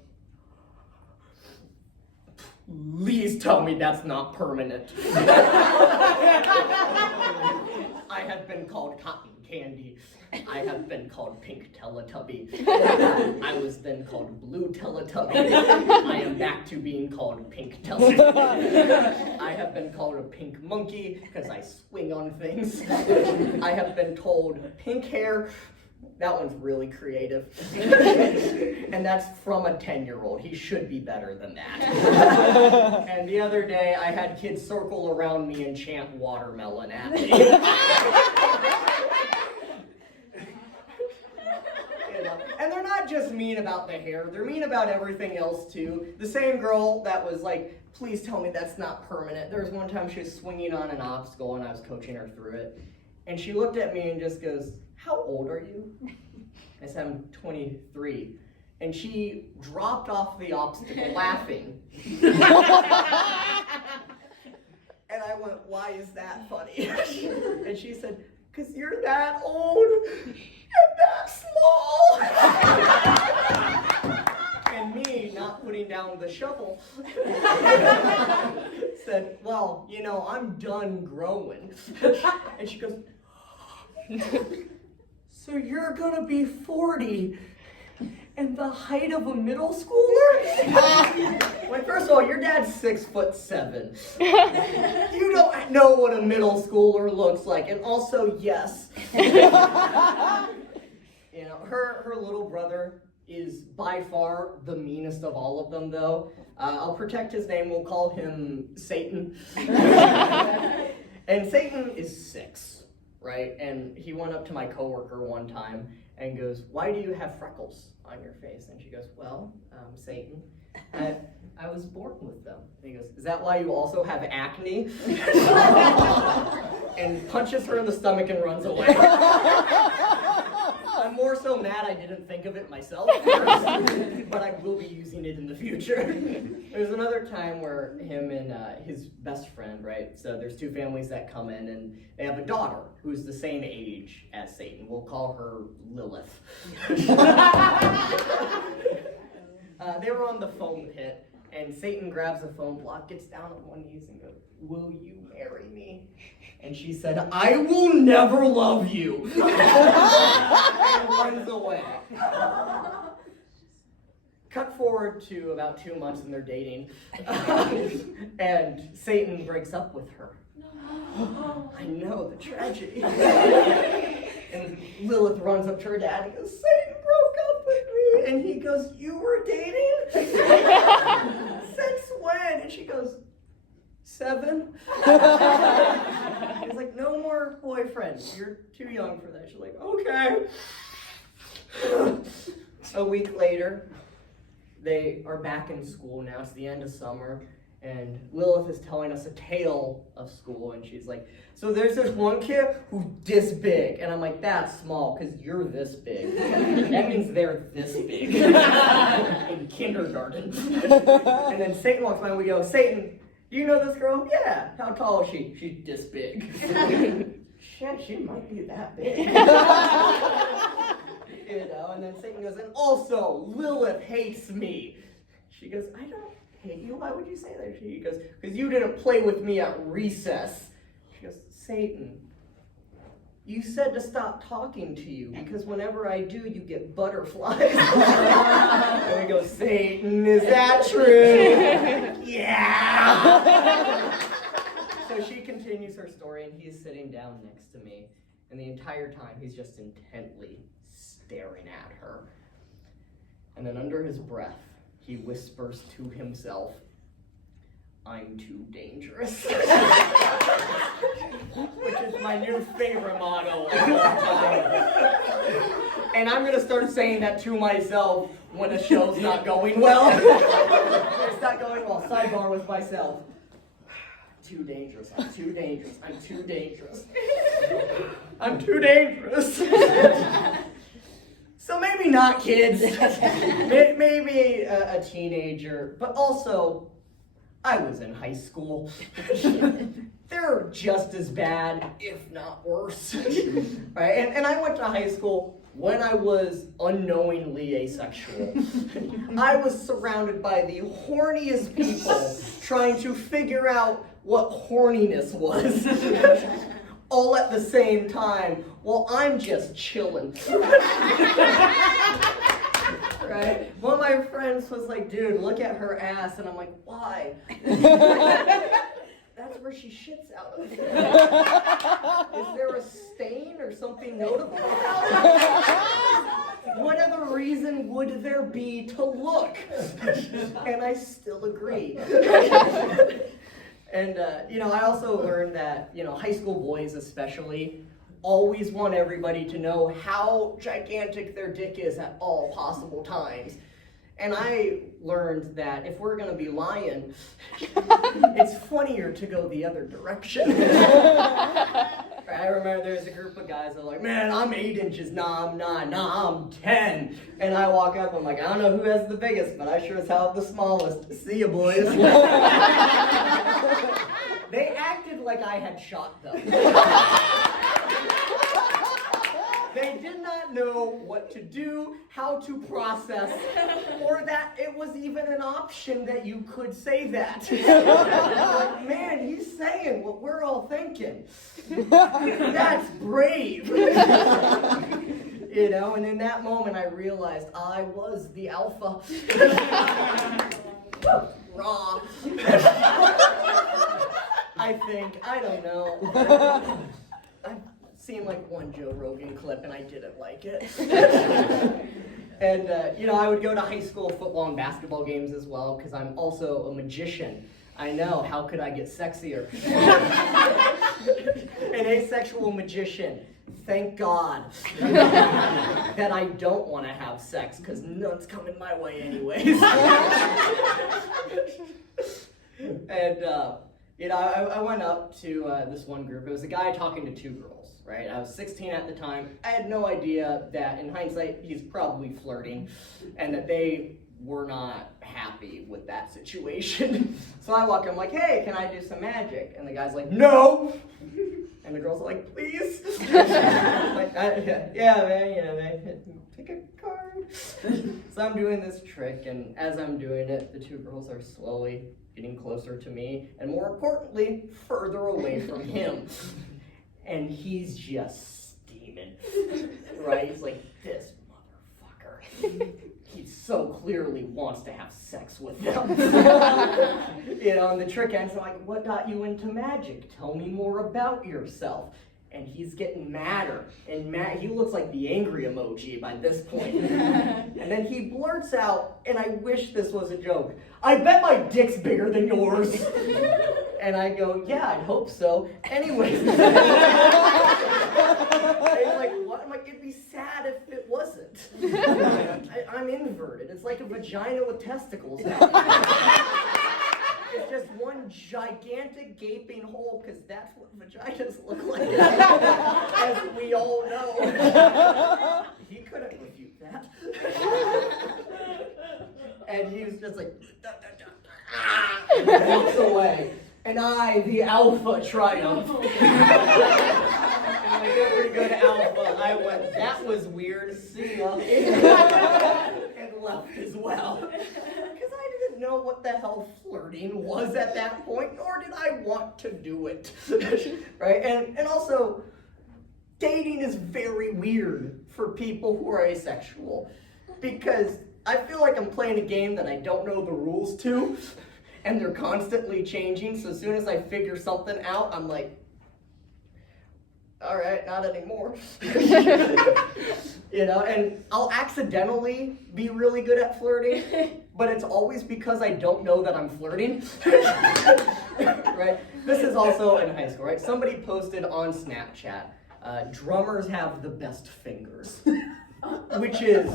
"Please tell me that's not permanent." I have been called cotton candy. I have been called pink Teletubby. I was then called blue Teletubby. I am back to being called pink Teletubby. I have been called a pink monkey because I swing on things. I have been told pink hair. That one's really creative. And that's from a 10-year-old. He should be better than that. And the other day, I had kids circle around me and chant watermelon at me. And they're not just mean about the hair, they're mean about everything else too. The same girl that was like, "Please tell me that's not permanent." There was one time she was swinging on an obstacle and I was coaching her through it. And she looked at me and just goes, "How old are you?" I said, "I'm 23. And she dropped off the obstacle laughing. And I went, "Why is that funny?" And she said, "'Cause you're that old and that small." And me, not putting down the shovel, said, "Well, I'm done growing." And she goes, "So you're gonna be 40 and the height of a middle schooler?" Like, first of all, your dad's 6'7". You don't know what a middle schooler looks like. And also, yes. Her little brother is by far the meanest of all of them, though. I'll protect his name. We'll call him Satan. And Satan is 6. Right? And he went up to my coworker one time and goes, "Why do you have freckles on your face?" And she goes, "Well, Satan, I was born with them." And he goes, "Is that why you also have acne?" And punches her in the stomach and runs away. I'm more so mad I didn't think of it myself first, but I will be using it in the future. There's another time where him and his best friend, right? So there's two families that come in, and they have a daughter who's the same age as Satan. We'll call her Lilith. They were on the foam pit, and Satan grabs a foam block, gets down on one knee, and goes, "Will you marry me?" And she said, "I will never love you." And runs away. Cut forward to about 2 months and they're dating. And Satan breaks up with her. I know, the tragedy. And Lilith runs up to her dad and goes, "Satan broke up with me." And he goes, "You were dating? Since when?" And she goes, 7. He's like, "No more boyfriends. You're too young for that." She's like, "Okay." A week later, they are back in school now. It's the end of summer. And Lilith is telling us a tale of school, and she's like, "So there's this one kid who's this big." And I'm like, "That's small, because you're this big." That means they're this big. In kindergarten. And then Satan walks by and we go, "Satan, do you know this girl?" "Yeah." "How tall is she?" "She's this big." "Shit, she might be that big." You know, and then Satan goes, "And also, Lilith hates me." She goes, "I don't hate you. Why would you say that?" She goes, "Because you didn't play with me at recess." She goes, "Satan, you said to stop talking to you because whenever I do, you get butterflies." And we go, "Satan, is that true?" "Yeah." So she continues her story, and he's sitting down next to me, and the entire time he's just intently staring at her. And then under his breath, he whispers to himself, "I'm too dangerous." Which is my new favorite motto of all time. And I'm going to start saying that to myself when a show's not going well. It's not going well. Sidebar with myself. Too dangerous. I'm too dangerous. I'm too dangerous. I'm too dangerous. So maybe not kids, maybe a teenager, but also, I was in high school. They're just as bad, if not worse. Right? And I went to high school when I was unknowingly asexual. I was surrounded by the horniest people trying to figure out what horniness was. All at the same time, while I'm just chilling. Right? One of my friends was like, "Dude, look at her ass." And I'm like, "Why?" "That's where she shits out of." "Is there a stain or something notable about it?" "What other reason would there be to look?" And I still agree. And, I also learned that, high school boys especially always want everybody to know how gigantic their dick is at all possible times. And I learned that if we're going to be lying, it's funnier to go the other direction. I remember there was a group of guys that were like, "Man, I'm 8 inches. Nah, I'm not. Nah, I'm 10. And I walk up, I'm like, "I don't know who has the biggest, but I sure as hell have the smallest. See ya, boys." They acted like I had shot them. They did not know what to do, how to process, or that it was even an option that you could say that. Like, "Man, he's saying what we're all thinking." That's brave. And in that moment I realized I was the alpha. Raw. I think. I don't know. I've seen like one Joe Rogan clip and I didn't like it. And, I would go to high school football and basketball games as well because I'm also a magician. I know, how could I get sexier? An asexual magician. Thank God that I don't want to have sex because none's coming my way anyways. And, I went up to this one group. It was a guy talking to two girls, right? I was 16 at the time. I had no idea that, in hindsight, he's probably flirting, and that they were not happy with that situation. So I walk in, I'm like, hey, can I do some magic? And the guy's like, no! And the girls are like, please? Like, yeah, man, pick a card. So I'm doing this trick, and as I'm doing it, the two girls are slowly getting closer to me, and more importantly, further away from him. And he's just steaming, right? He's like, this motherfucker. He so clearly wants to have sex with them. And the trick ends, I'm like, what got you into magic? Tell me more about yourself. And he's getting madder, and he looks like the angry emoji by this point. And then he blurts out, and I wish this was a joke, I bet my dick's bigger than yours. And I go, yeah, I'd hope so. Anyways. And he's like, what? I'm like, it'd be sad if it wasn't. I'm inverted. It's like a vagina with testicles now. It's just one gigantic gaping hole, because that's what vaginas look like, as we all know. He couldn't refute that. And he was just like, and walks away. And I, the alpha, triumph. And like every good alpha, I went, that was weird, see ya. And left as well. Know what the hell flirting was at that point, nor did I want to do it. Right? And also, dating is very weird for people who are asexual, because I feel like I'm playing a game that I don't know the rules to, and they're constantly changing, so as soon as I figure something out, I'm like, all right, not anymore. And I'll accidentally be really good at flirting, but it's always because I don't know that I'm flirting. Right? This is also in high school, right? Somebody posted on Snapchat, drummers have the best fingers. Which is,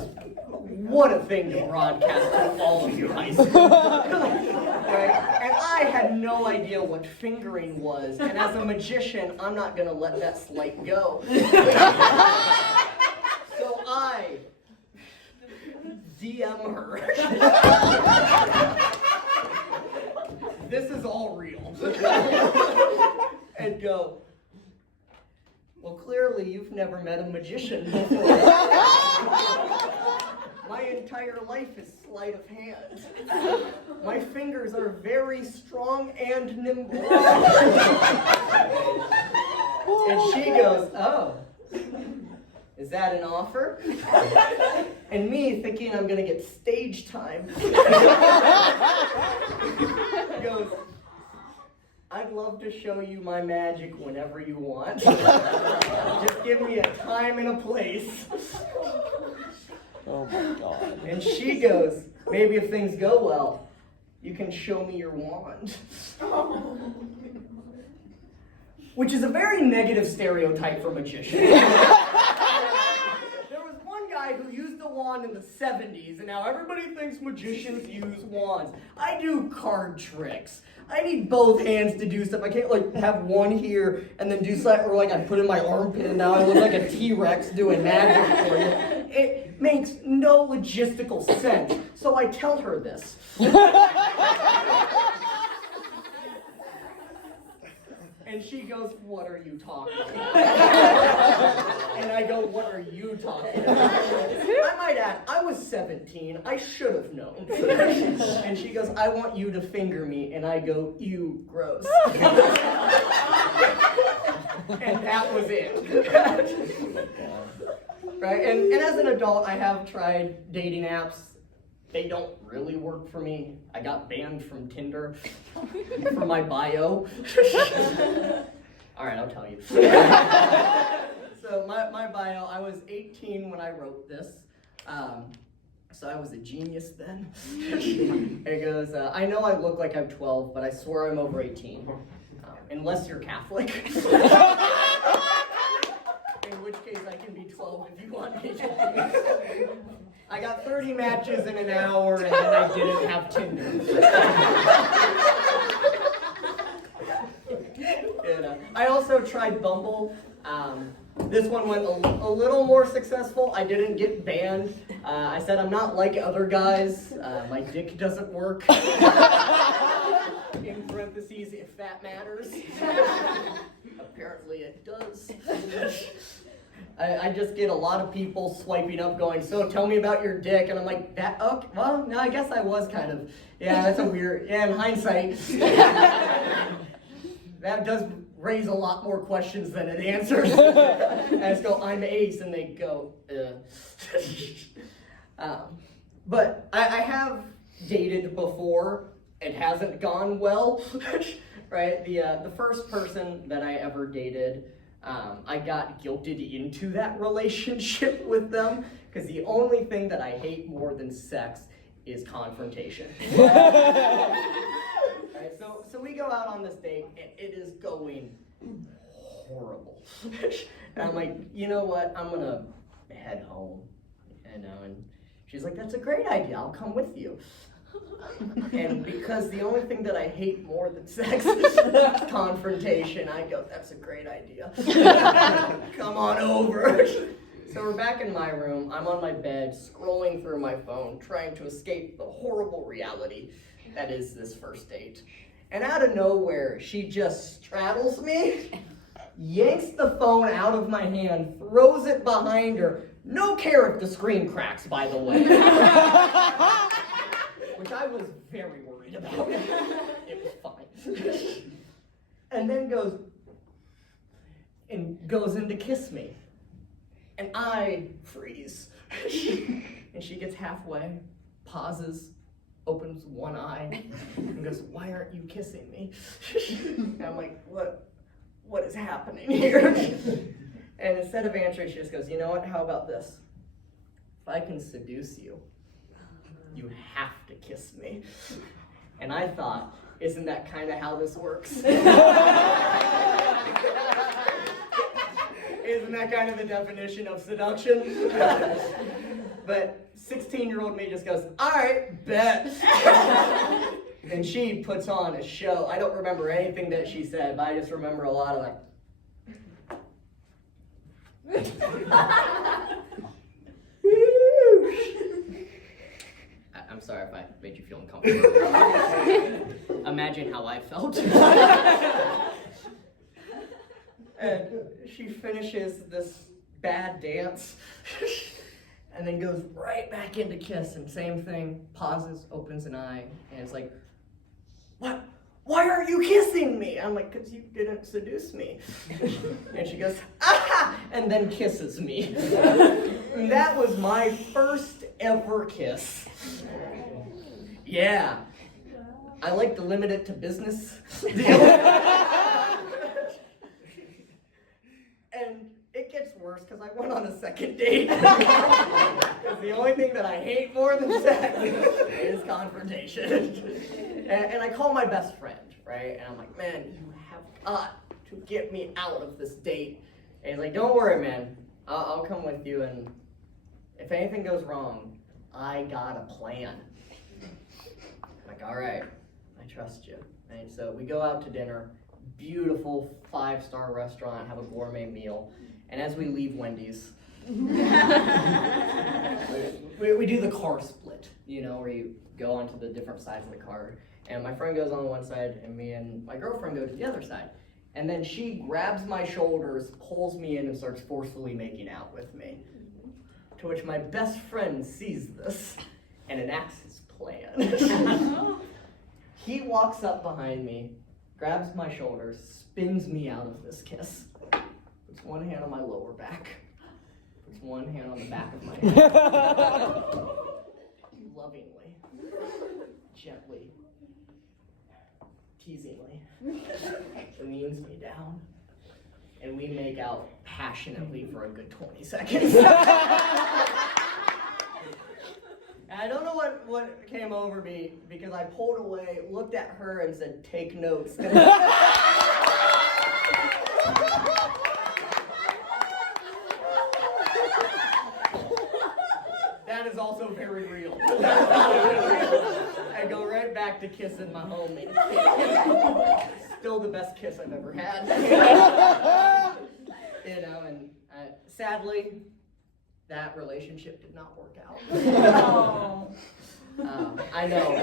what a thing to broadcast to all of your high school. Right? And I had no idea what fingering was, and as a magician, I'm not gonna let that slight go. So I DM her. This is all real. And go, well, clearly you've never met a magician before. My entire life is sleight of hand. My fingers are very strong and nimble. And she goes, oh, is that an offer? And me, thinking I'm gonna get stage time, goes, I'd love to show you my magic whenever you want. Just give me a time and a place. Oh my God. And she goes, maybe if things go well, you can show me your wand. Which is a very negative stereotype for magicians. There was one guy who used a wand in the 70s, and now everybody thinks magicians use wands. I do card tricks. I need both hands to do stuff. I can't like have one here and then do something, or like I put in my armpit and now I look like a T-Rex doing magic for you. It makes no logistical sense. So I tell her this. And she goes, what are you talking about? And I go, what are you talking about? I might add, I was 17. I should have known. And she goes, I want you to finger me. And I go, ew, gross. And that was it. Right? And as an adult, I have tried dating apps. They don't really work for me. I got banned from Tinder for my bio. All right, I'll tell you. So my bio, I was 18 when I wrote this. So I was a genius then. It goes, I know I look like I'm 12, but I swear I'm over 18. Unless you're Catholic. In which case I can be 12 if you want me to. I got 30 matches in an hour and then I didn't have Tinder. I also tried Bumble. This one went a little more successful. I didn't get banned. I said I'm not like other guys. My dick doesn't work. In parentheses, if that matters. Apparently it does. I just get a lot of people swiping up going, so tell me about your dick. And I'm like, that, okay, well, no, I guess I was kind of, yeah, that's a weird, yeah, in hindsight. That does raise a lot more questions than it answers. I just go, I'm ace, and they go, but I have dated before. It hasn't gone well, right? The first person that I ever dated, I got guilted into that relationship with them because the only thing that I hate more than sex is confrontation. Right, so we go out on this date and it is going horrible. And I'm like, you know what? I'm gonna head home. And she's like, that's a great idea. I'll come with you. And because the only thing that I hate more than sex is confrontation, I go, that's a great idea. Come on over. So we're back in my room. I'm on my bed, scrolling through my phone, trying to escape the horrible reality that is this first date. And out of nowhere, she just straddles me, yanks the phone out of my hand, throws it behind her. No care if the screen cracks, by the way. Which I was very worried about. It was fine. And then goes in to kiss me. And I freeze. And she gets halfway, pauses, opens one eye, and goes, why aren't you kissing me? And I'm like, what is happening here? And instead of answering, she just goes, you know what, how about this? If I can seduce you, you have to kiss me. And I thought, isn't that kind of how this works? Isn't that kind of the definition of seduction? But 16-year-old me just goes, all right, bet. And she puts on a show. I don't remember anything that she said, but I just remember a lot of like, I'm sorry if I made you feel uncomfortable. Imagine how I felt. And she finishes this bad dance and then goes right back into kiss, and same thing, pauses, opens an eye, and it's like, what? Why are you kissing me? I'm like, because you didn't seduce me. And she goes, ah, and then kisses me. And that was my first ever kiss. Yeah. I like to limit it to business. And it gets worse because I went on a second date. Because the only thing that I hate more than sex is confrontation. And I call my best friend, right? And I'm like, man, you have got to get me out of this date. And he's like, don't worry, man. I'll come with you. And if anything goes wrong, I got a plan. I'm like, all right, I trust you. And so we go out to dinner, beautiful 5-star restaurant, have a gourmet meal. And as we leave Wendy's, we do the car split, you know, where you go onto the different sides of the car. And my friend goes on one side, and me and my girlfriend go to the other side. And then she grabs my shoulders, pulls me in, and starts forcefully making out with me. To which my best friend sees this and enacts his plan. He walks up behind me, grabs my shoulders, spins me out of this kiss, puts one hand on my lower back, puts one hand on the back of my head, lovingly, gently, teasingly, leans me down, and we make out passionately for a good 20 seconds. And I don't know what came over me, because I pulled away, looked at her, and said, take notes. That is also very real. I go right back to kissing my homie. still the best kiss I've ever had. You know, and sadly, that relationship did not work out. I know.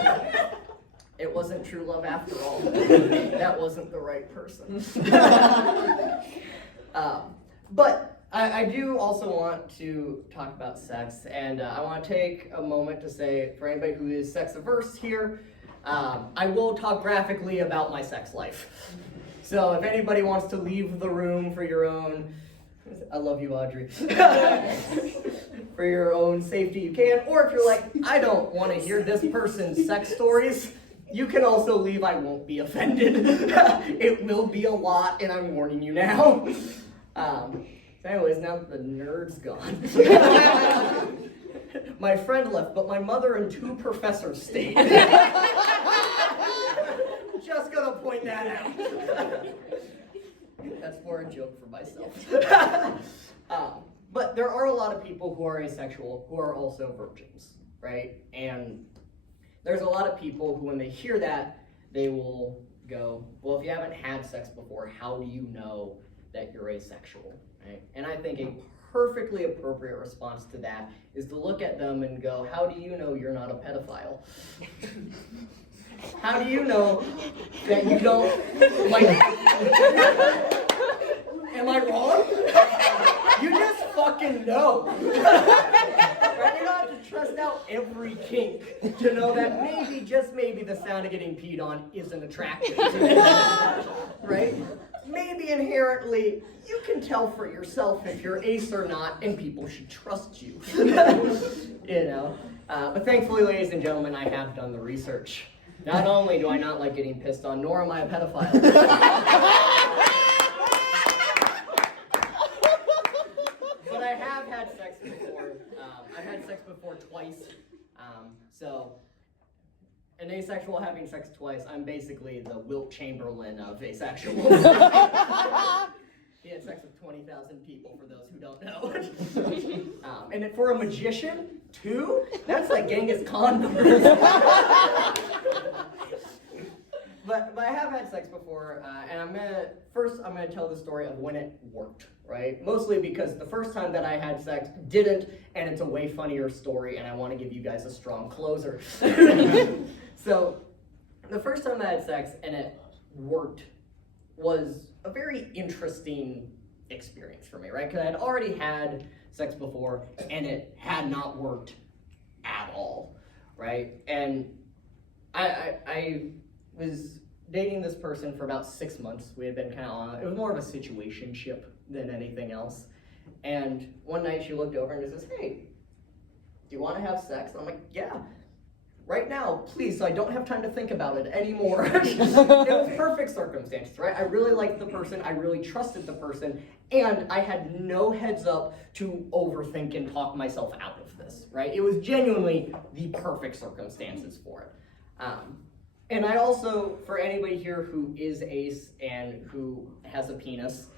It wasn't true love after all. That wasn't the right person. But I do also want to talk about sex, and I want to take a moment to say, for anybody who is sex averse here, I will talk graphically about my sex life. So if anybody wants to leave the room for your own, I love you, Audrey, for your own safety, you can. Or if you're like, I don't want to hear this person's sex stories, you can also leave. I won't be offended. It will be a lot, and I'm warning you now. Anyways, now that the nerd's gone. My friend left, but my mother and 2 professors stayed. Just gonna point that out. That's more a joke for myself. But there are a lot of people who are asexual who are also virgins, right? And there's a lot of people who, when they hear that, they will go, well, if you haven't had sex before, how do you know that you're asexual, right? And I think a perfectly appropriate response to that is to look at them and go, how do you know you're not a pedophile? How do you know that you don't like... Am I wrong? You just fucking know. Right? You don't have to trust out every kink to know that maybe, just maybe, the sound of getting peed on isn't attractive to you. Right? Maybe inherently you can tell for yourself if you're ace or not, and people should trust you. You know? But thankfully, ladies and gentlemen, I have done the research. Not only do I not like getting pissed on, nor am I a pedophile. But I have had sex before. I've had sex before twice. So, an asexual having sex twice, I'm basically the Wilt Chamberlain of asexuals. He had sex with 20,000 people, for those who don't know. And for a magician, 2? That's like Genghis Khan numbers. But I have had sex before, and I'm gonna tell the story of when it worked, right? Mostly because the first time that I had sex didn't, and it's a way funnier story, and I want to give you guys a strong closer. So, the first time I had sex and it worked was a very interesting experience for me, right? Because I had already had sex before, and it had not worked at all, right? And I was dating this person for about 6 months. We had been kind of on, it was more of a situationship than anything else. And one night she looked over and says, hey, do you want to have sex? And I'm like, yeah, right now, please, so I don't have time to think about it anymore. It was perfect circumstances, right? I really liked the person, I really trusted the person, and I had no heads up to overthink and talk myself out of this, right? It was genuinely the perfect circumstances for it. And I also, for anybody here who is ace and who has a penis,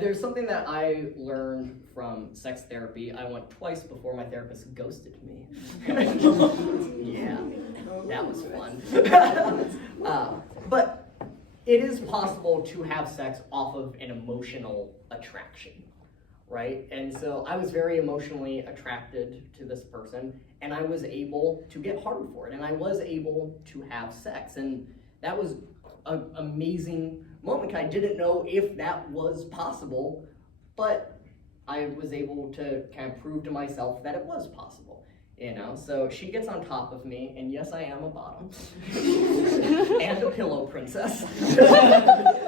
there's something that I learned from sex therapy. I went twice before my therapist ghosted me. Yeah, that was fun. But it is possible to have sex off of an emotional attraction, right? And so I was very emotionally attracted to this person, and I was able to get hard for it, and I was able to have sex, and that was an amazing moment. I didn't know if that was possible, but I was able to kind of prove to myself that it was possible, you know? So she gets on top of me, and yes, I am a bottom, and a pillow princess.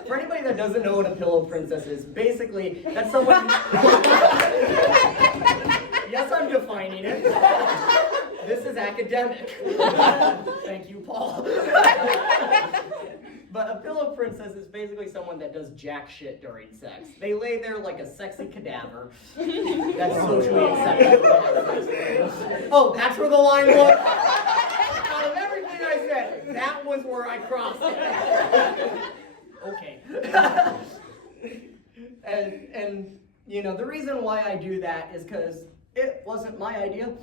For anybody that doesn't know what a pillow princess is, basically, that's someone... Yes, I'm defining it. This is academic. Thank you, Paul. But a pillow princess is basically someone that does jack shit during sex. They lay there like a sexy cadaver. That's socially acceptable. Oh, that's where the line was? Out of everything I said, that was where I crossed it. Okay. And you know, the reason why I do that is because it wasn't my idea.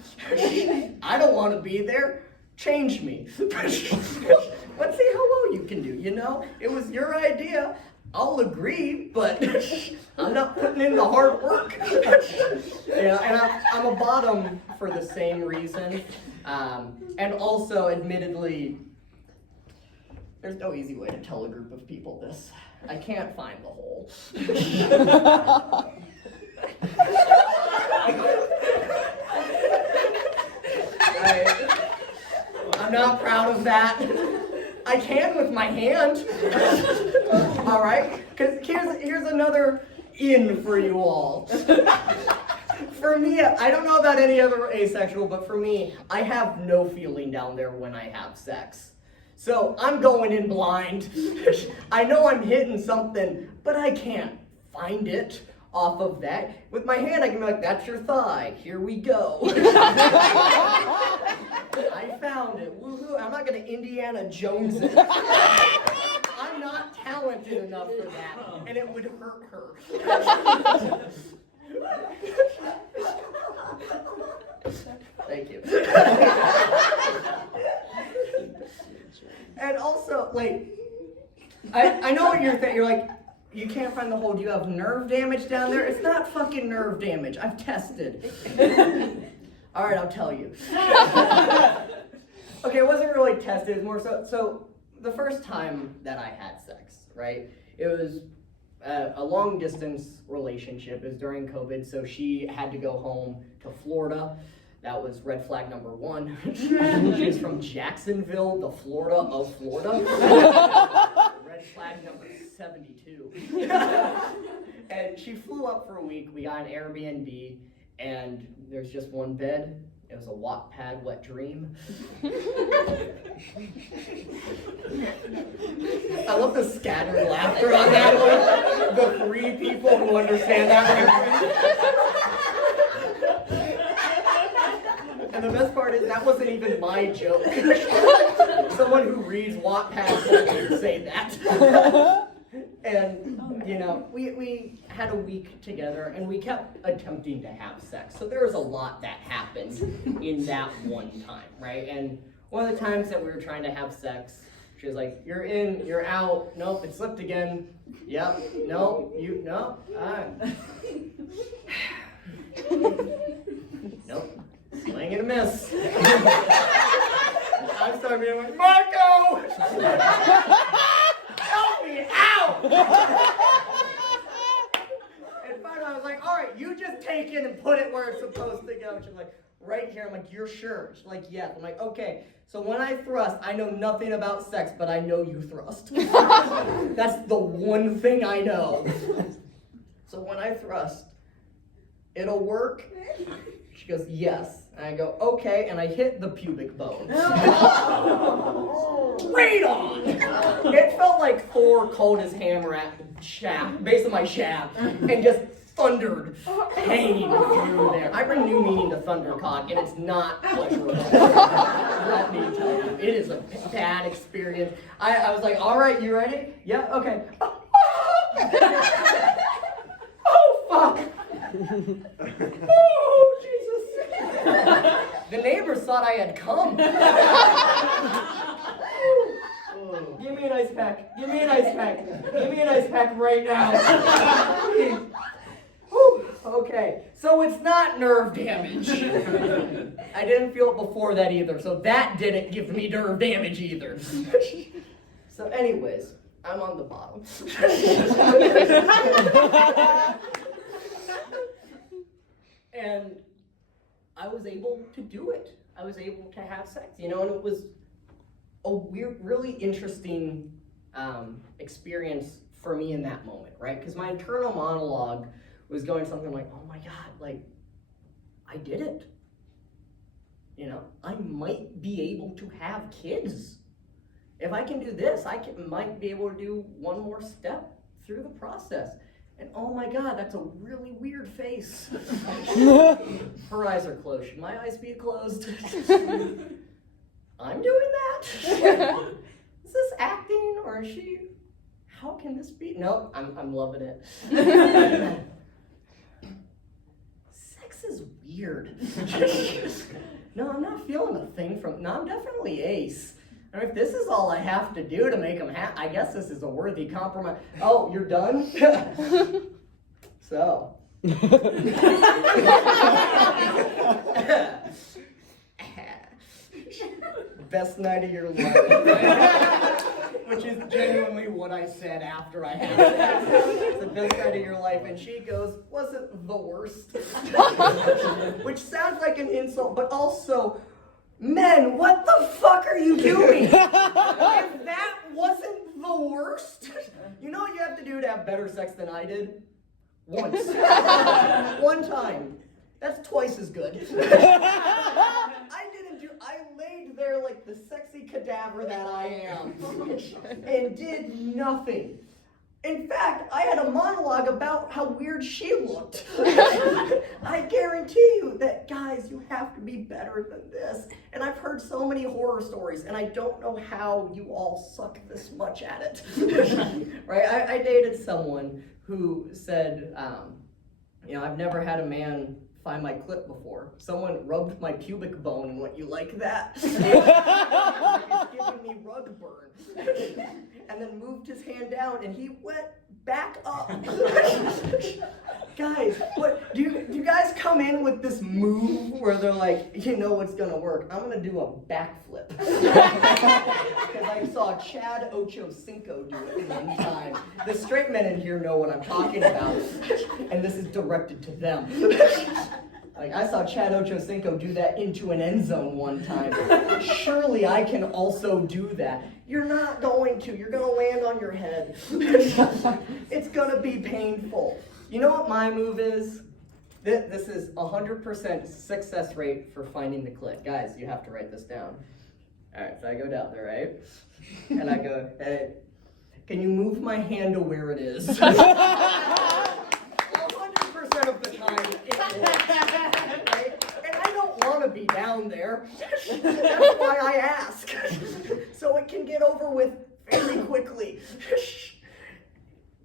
I don't want to be there. Change me. Let's see how well you can do, you know? It was your idea. I'll agree, but I'm not putting in the hard work. Yeah, and I'm a bottom for the same reason. And also, admittedly, there's no easy way to tell a group of people this. I can't find the hole. I'm not proud of that. I can with my hand. All right? Because here's another in for you all. For me, I don't know about any other asexual, but for me, I have no feeling down there when I have sex. So I'm going in blind. I know I'm hitting something, but I can't find it off of that. With my hand, I can be like, that's your thigh. Here we go. I found it. Woohoo. I'm not going to Indiana Jones it. I'm not talented enough for that, and it would hurt her. Thank you. And also, like, I know what you're thinking. You're like, you can't find the hole. Do you have nerve damage down there? It's not fucking nerve damage. I've tested. All right, I'll tell you. Okay, it wasn't really tested. It was more so the first time that I had sex, right? It was a long distance relationship. It was during COVID, so she had to go home to Florida. That was red flag number 1. She's from Jacksonville, the Florida of Florida. Red flag number 72. And she flew up for a week. We got an Airbnb, and there's just one bed. It was a Wattpad wet dream. I love the scattered laughter on that one. The 3 people who understand that reference. And the best part is that wasn't even my joke. Someone who reads Wattpad would say that. And, you know, we had a week together, and we kept attempting to have sex. So there was a lot that happened in that one time, right? And one of the times that we were trying to have sex, she was like, you're in, you're out. Nope, it slipped again. Yep, no, no. Nope, swing and a miss. I started being like, Marco! Help me out! And finally I was like, all right, you just take it and put it where it's supposed to go. She's like, right here. I'm like, you're sure? She's like, yes. I'm like, okay. So when I thrust, I know nothing about sex, but I know you thrust. That's the one thing I know. So when I thrust, it'll work? She goes, yes. And I go, okay, and I hit the pubic bone. Right on! It felt like Thor called his hammer at the shaft, base of my shaft, and just thundered pain through there. I bring new meaning to thundercock, and it's not pleasurable. Let me tell you, it is a bad experience. I was like, all right, you ready? Yeah, okay. Oh, fuck! Oh, Jesus! The neighbors thought I had come. Give me an ice pack. Give me an ice pack. Give me an ice pack right now. Okay, so it's not nerve damage. I didn't feel it before that either, so that didn't give me nerve damage either. So anyways, I'm on the bottom. And I was able to do it. I was able to have sex, you know, and it was a weird, really interesting experience for me in that moment, right? Because my internal monologue was going something like, oh my God, like, I did it. You know, I might be able to have kids. If I can do this, might be able to do one more step through the process. And oh my God, that's a really weird face. Her eyes are closed. Should my eyes be closed? I'm doing that? Is this acting, or is she? How can this be? Nope, I'm loving it. Sex is weird. No, I'm not feeling a thing from. No, I'm definitely ace. And if this is all I have to do to make them happy, I guess this is a worthy compromise. Oh, you're done? So. Best night of your life. Which is genuinely what I said after I had sex. It's the best night of your life. And she goes, wasn't the worst. Which sounds like an insult, but also, men, what the fuck are you doing? If that wasn't the worst, you know what you have to do to have better sex than I did? Once. One time. That's twice as good. I laid there like the sexy cadaver that I am and did nothing. In fact, I had a monologue about how weird she looked. I guarantee you that, guys, you have to be better than this. And I've heard so many horror stories, and I don't know how you all suck this much at it. Right? I dated someone who said, I've never had a man find my clit before. Someone rubbed my pubic bone and went, you like that? It's giving me rug burn. And then moved his hand down and he went back up. Guys, what do you guys come in with this move where they're like, you know what's gonna work? I'm gonna do a backflip. Because I saw Chad Ochocinco do it one time. The straight men in here know what I'm talking about. And this is directed to them. Like, I saw Chad Ochocinco do that into an end zone one time. Surely I can also do that. You're not going to. You're going to land on your head. It's going to be painful. You know what my move is? This is 100% success rate for finding the clit. Guys, you have to write this down. All right, so I go down there, right? And I go, hey, can you move my hand to where it is? 100% of the time, it works. Right? And I don't want to be down there. That's why I ask. So it can get over with very quickly.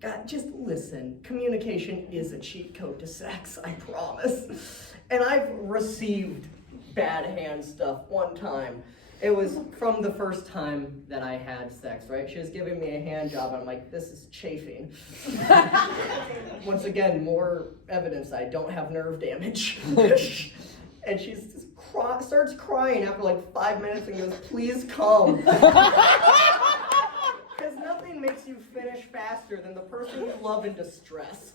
God, just listen. Communication is a cheat code to sex, I promise. And I've received bad hand stuff one time. It was from the first time that I had sex, right? She was giving me a hand job, and I'm like, this is chafing. Once again, more evidence I don't have nerve damage. And she just starts crying after like 5 minutes and goes, please come. Because nothing makes you finish faster than the person you love in distress.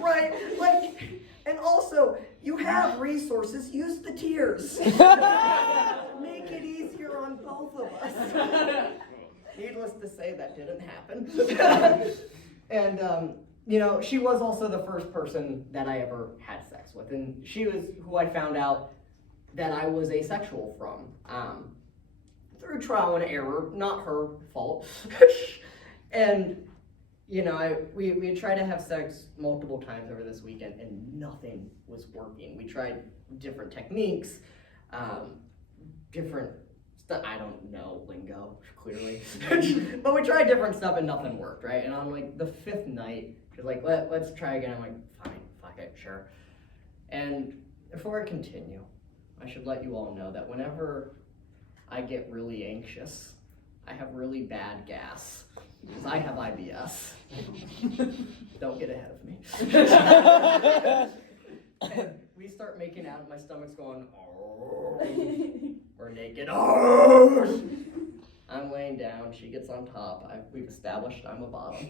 Right? Like, and also, you have resources, use the tears. Make it easier on both of us. Needless to say, that didn't happen. And, she was also the first person that I ever had sex with. And she was who I found out that I was asexual from. Through trial and error, not her fault. And, we tried to have sex multiple times over this weekend and nothing was working. We tried different techniques, different stuff. I don't know lingo, clearly. But we tried different stuff and nothing worked, right? And on like the fifth night, she's like, let's try again. I'm like, fine, fuck it, sure. And before I continue, I should let you all know that whenever I get really anxious, I have really bad gas, because I have IBS. Don't get ahead of me. And we start making out, and my stomach's going, oh. We're naked. Oh. I'm laying down, she gets on top. We've established I'm a bottom.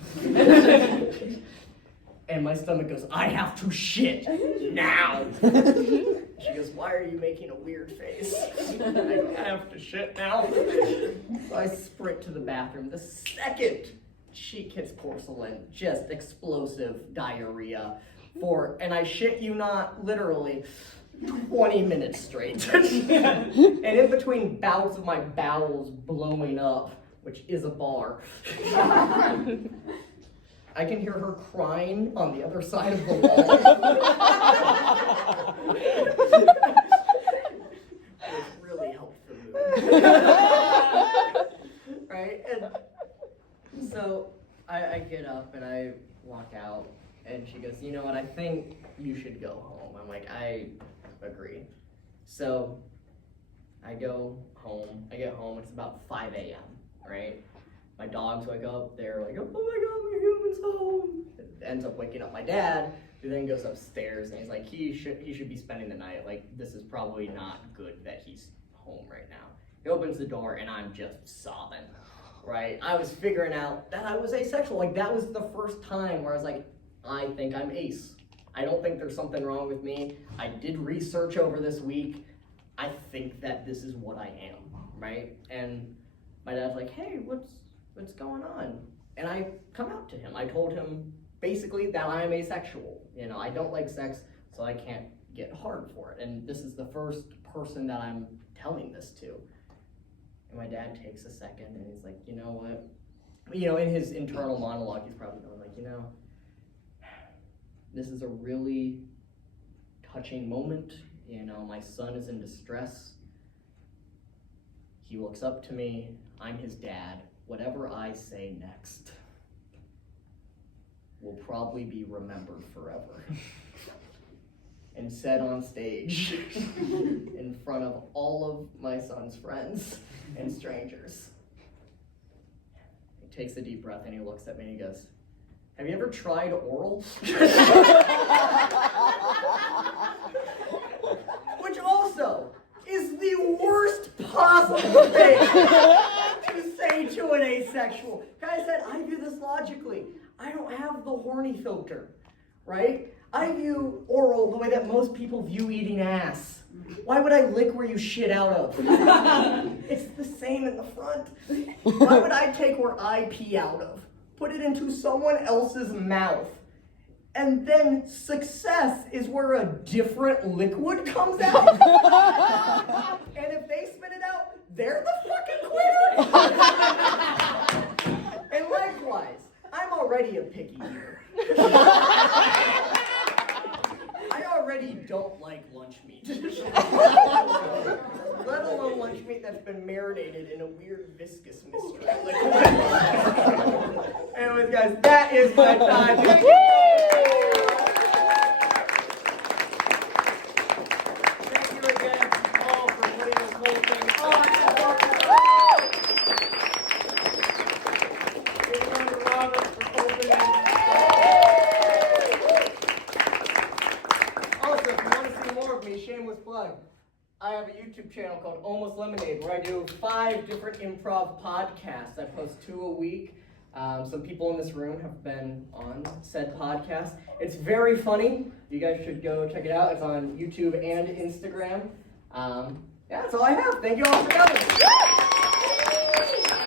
And my stomach goes, I have to shit now. She goes, why are you making a weird face? I have to shit now. So I sprint to the bathroom. The second cheek hits porcelain, just explosive diarrhea and I shit you not, literally 20 minutes straight. And in between bouts of my bowels blowing up, which is a bar, I can hear her crying on the other side of the wall. It really helped the mood. Right? And so I get up and I walk out, and she goes, you know what, I think you should go home. I'm like, I agree. So I go home, I get home, it's about 5 a.m., right? My dogs wake up, they're like, oh my god, my human's home. It ends up waking up my dad, who then goes upstairs and he's like, he should be spending the night. Like, this is probably not good that he's home right now. He opens the door and I'm just sobbing, right? I was figuring out that I was asexual. Like, that was the first time where I was like, I think I'm ace. I don't think there's something wrong with me. I did research over this week. I think that this is what I am, right? And my dad's like, hey, what's going on? And I come out to him. I told him basically that I'm asexual. You know, I don't like sex, so I can't get hard for it. And this is the first person that I'm telling this to. And my dad takes a second and he's like, you know what? You know, in his internal monologue, he's probably going like, you know, this is a really touching moment. You know, my son is in distress. He looks up to me. I'm his dad. Whatever I say next will probably be remembered forever. And said on stage in front of all of my son's friends and strangers. He takes a deep breath and he looks at me and he goes, have you ever tried oral? Which also is the worst possible thing to say to an asexual. Guy said, I view this logically. I don't have the horny filter, right? I view oral the way that most people view eating ass. Why would I lick where you shit out of? It's the same in the front. Why would I take where I pee out of, put it into someone else's mouth, and then success is where a different liquid comes out? And if they spit it out, they're the fucking quitter? And likewise, I'm already a picky eater. I already don't like lunch meat. Let alone lunch meat that's been marinated in a weird viscous mystery. Anyways, guys, that is my time. Thank you again, Paul, for putting this whole thing on. Everyone to Robert for opening. Also, if you want to see more of me, shameless plug, I have a YouTube channel called Almost Lemonade where I do 5 different improv podcasts. I post 2 a week. Some people in this room have been on said podcast. It's very funny. You guys should go check it out. It's on YouTube and Instagram. Yeah, that's all I have. Thank you all for coming.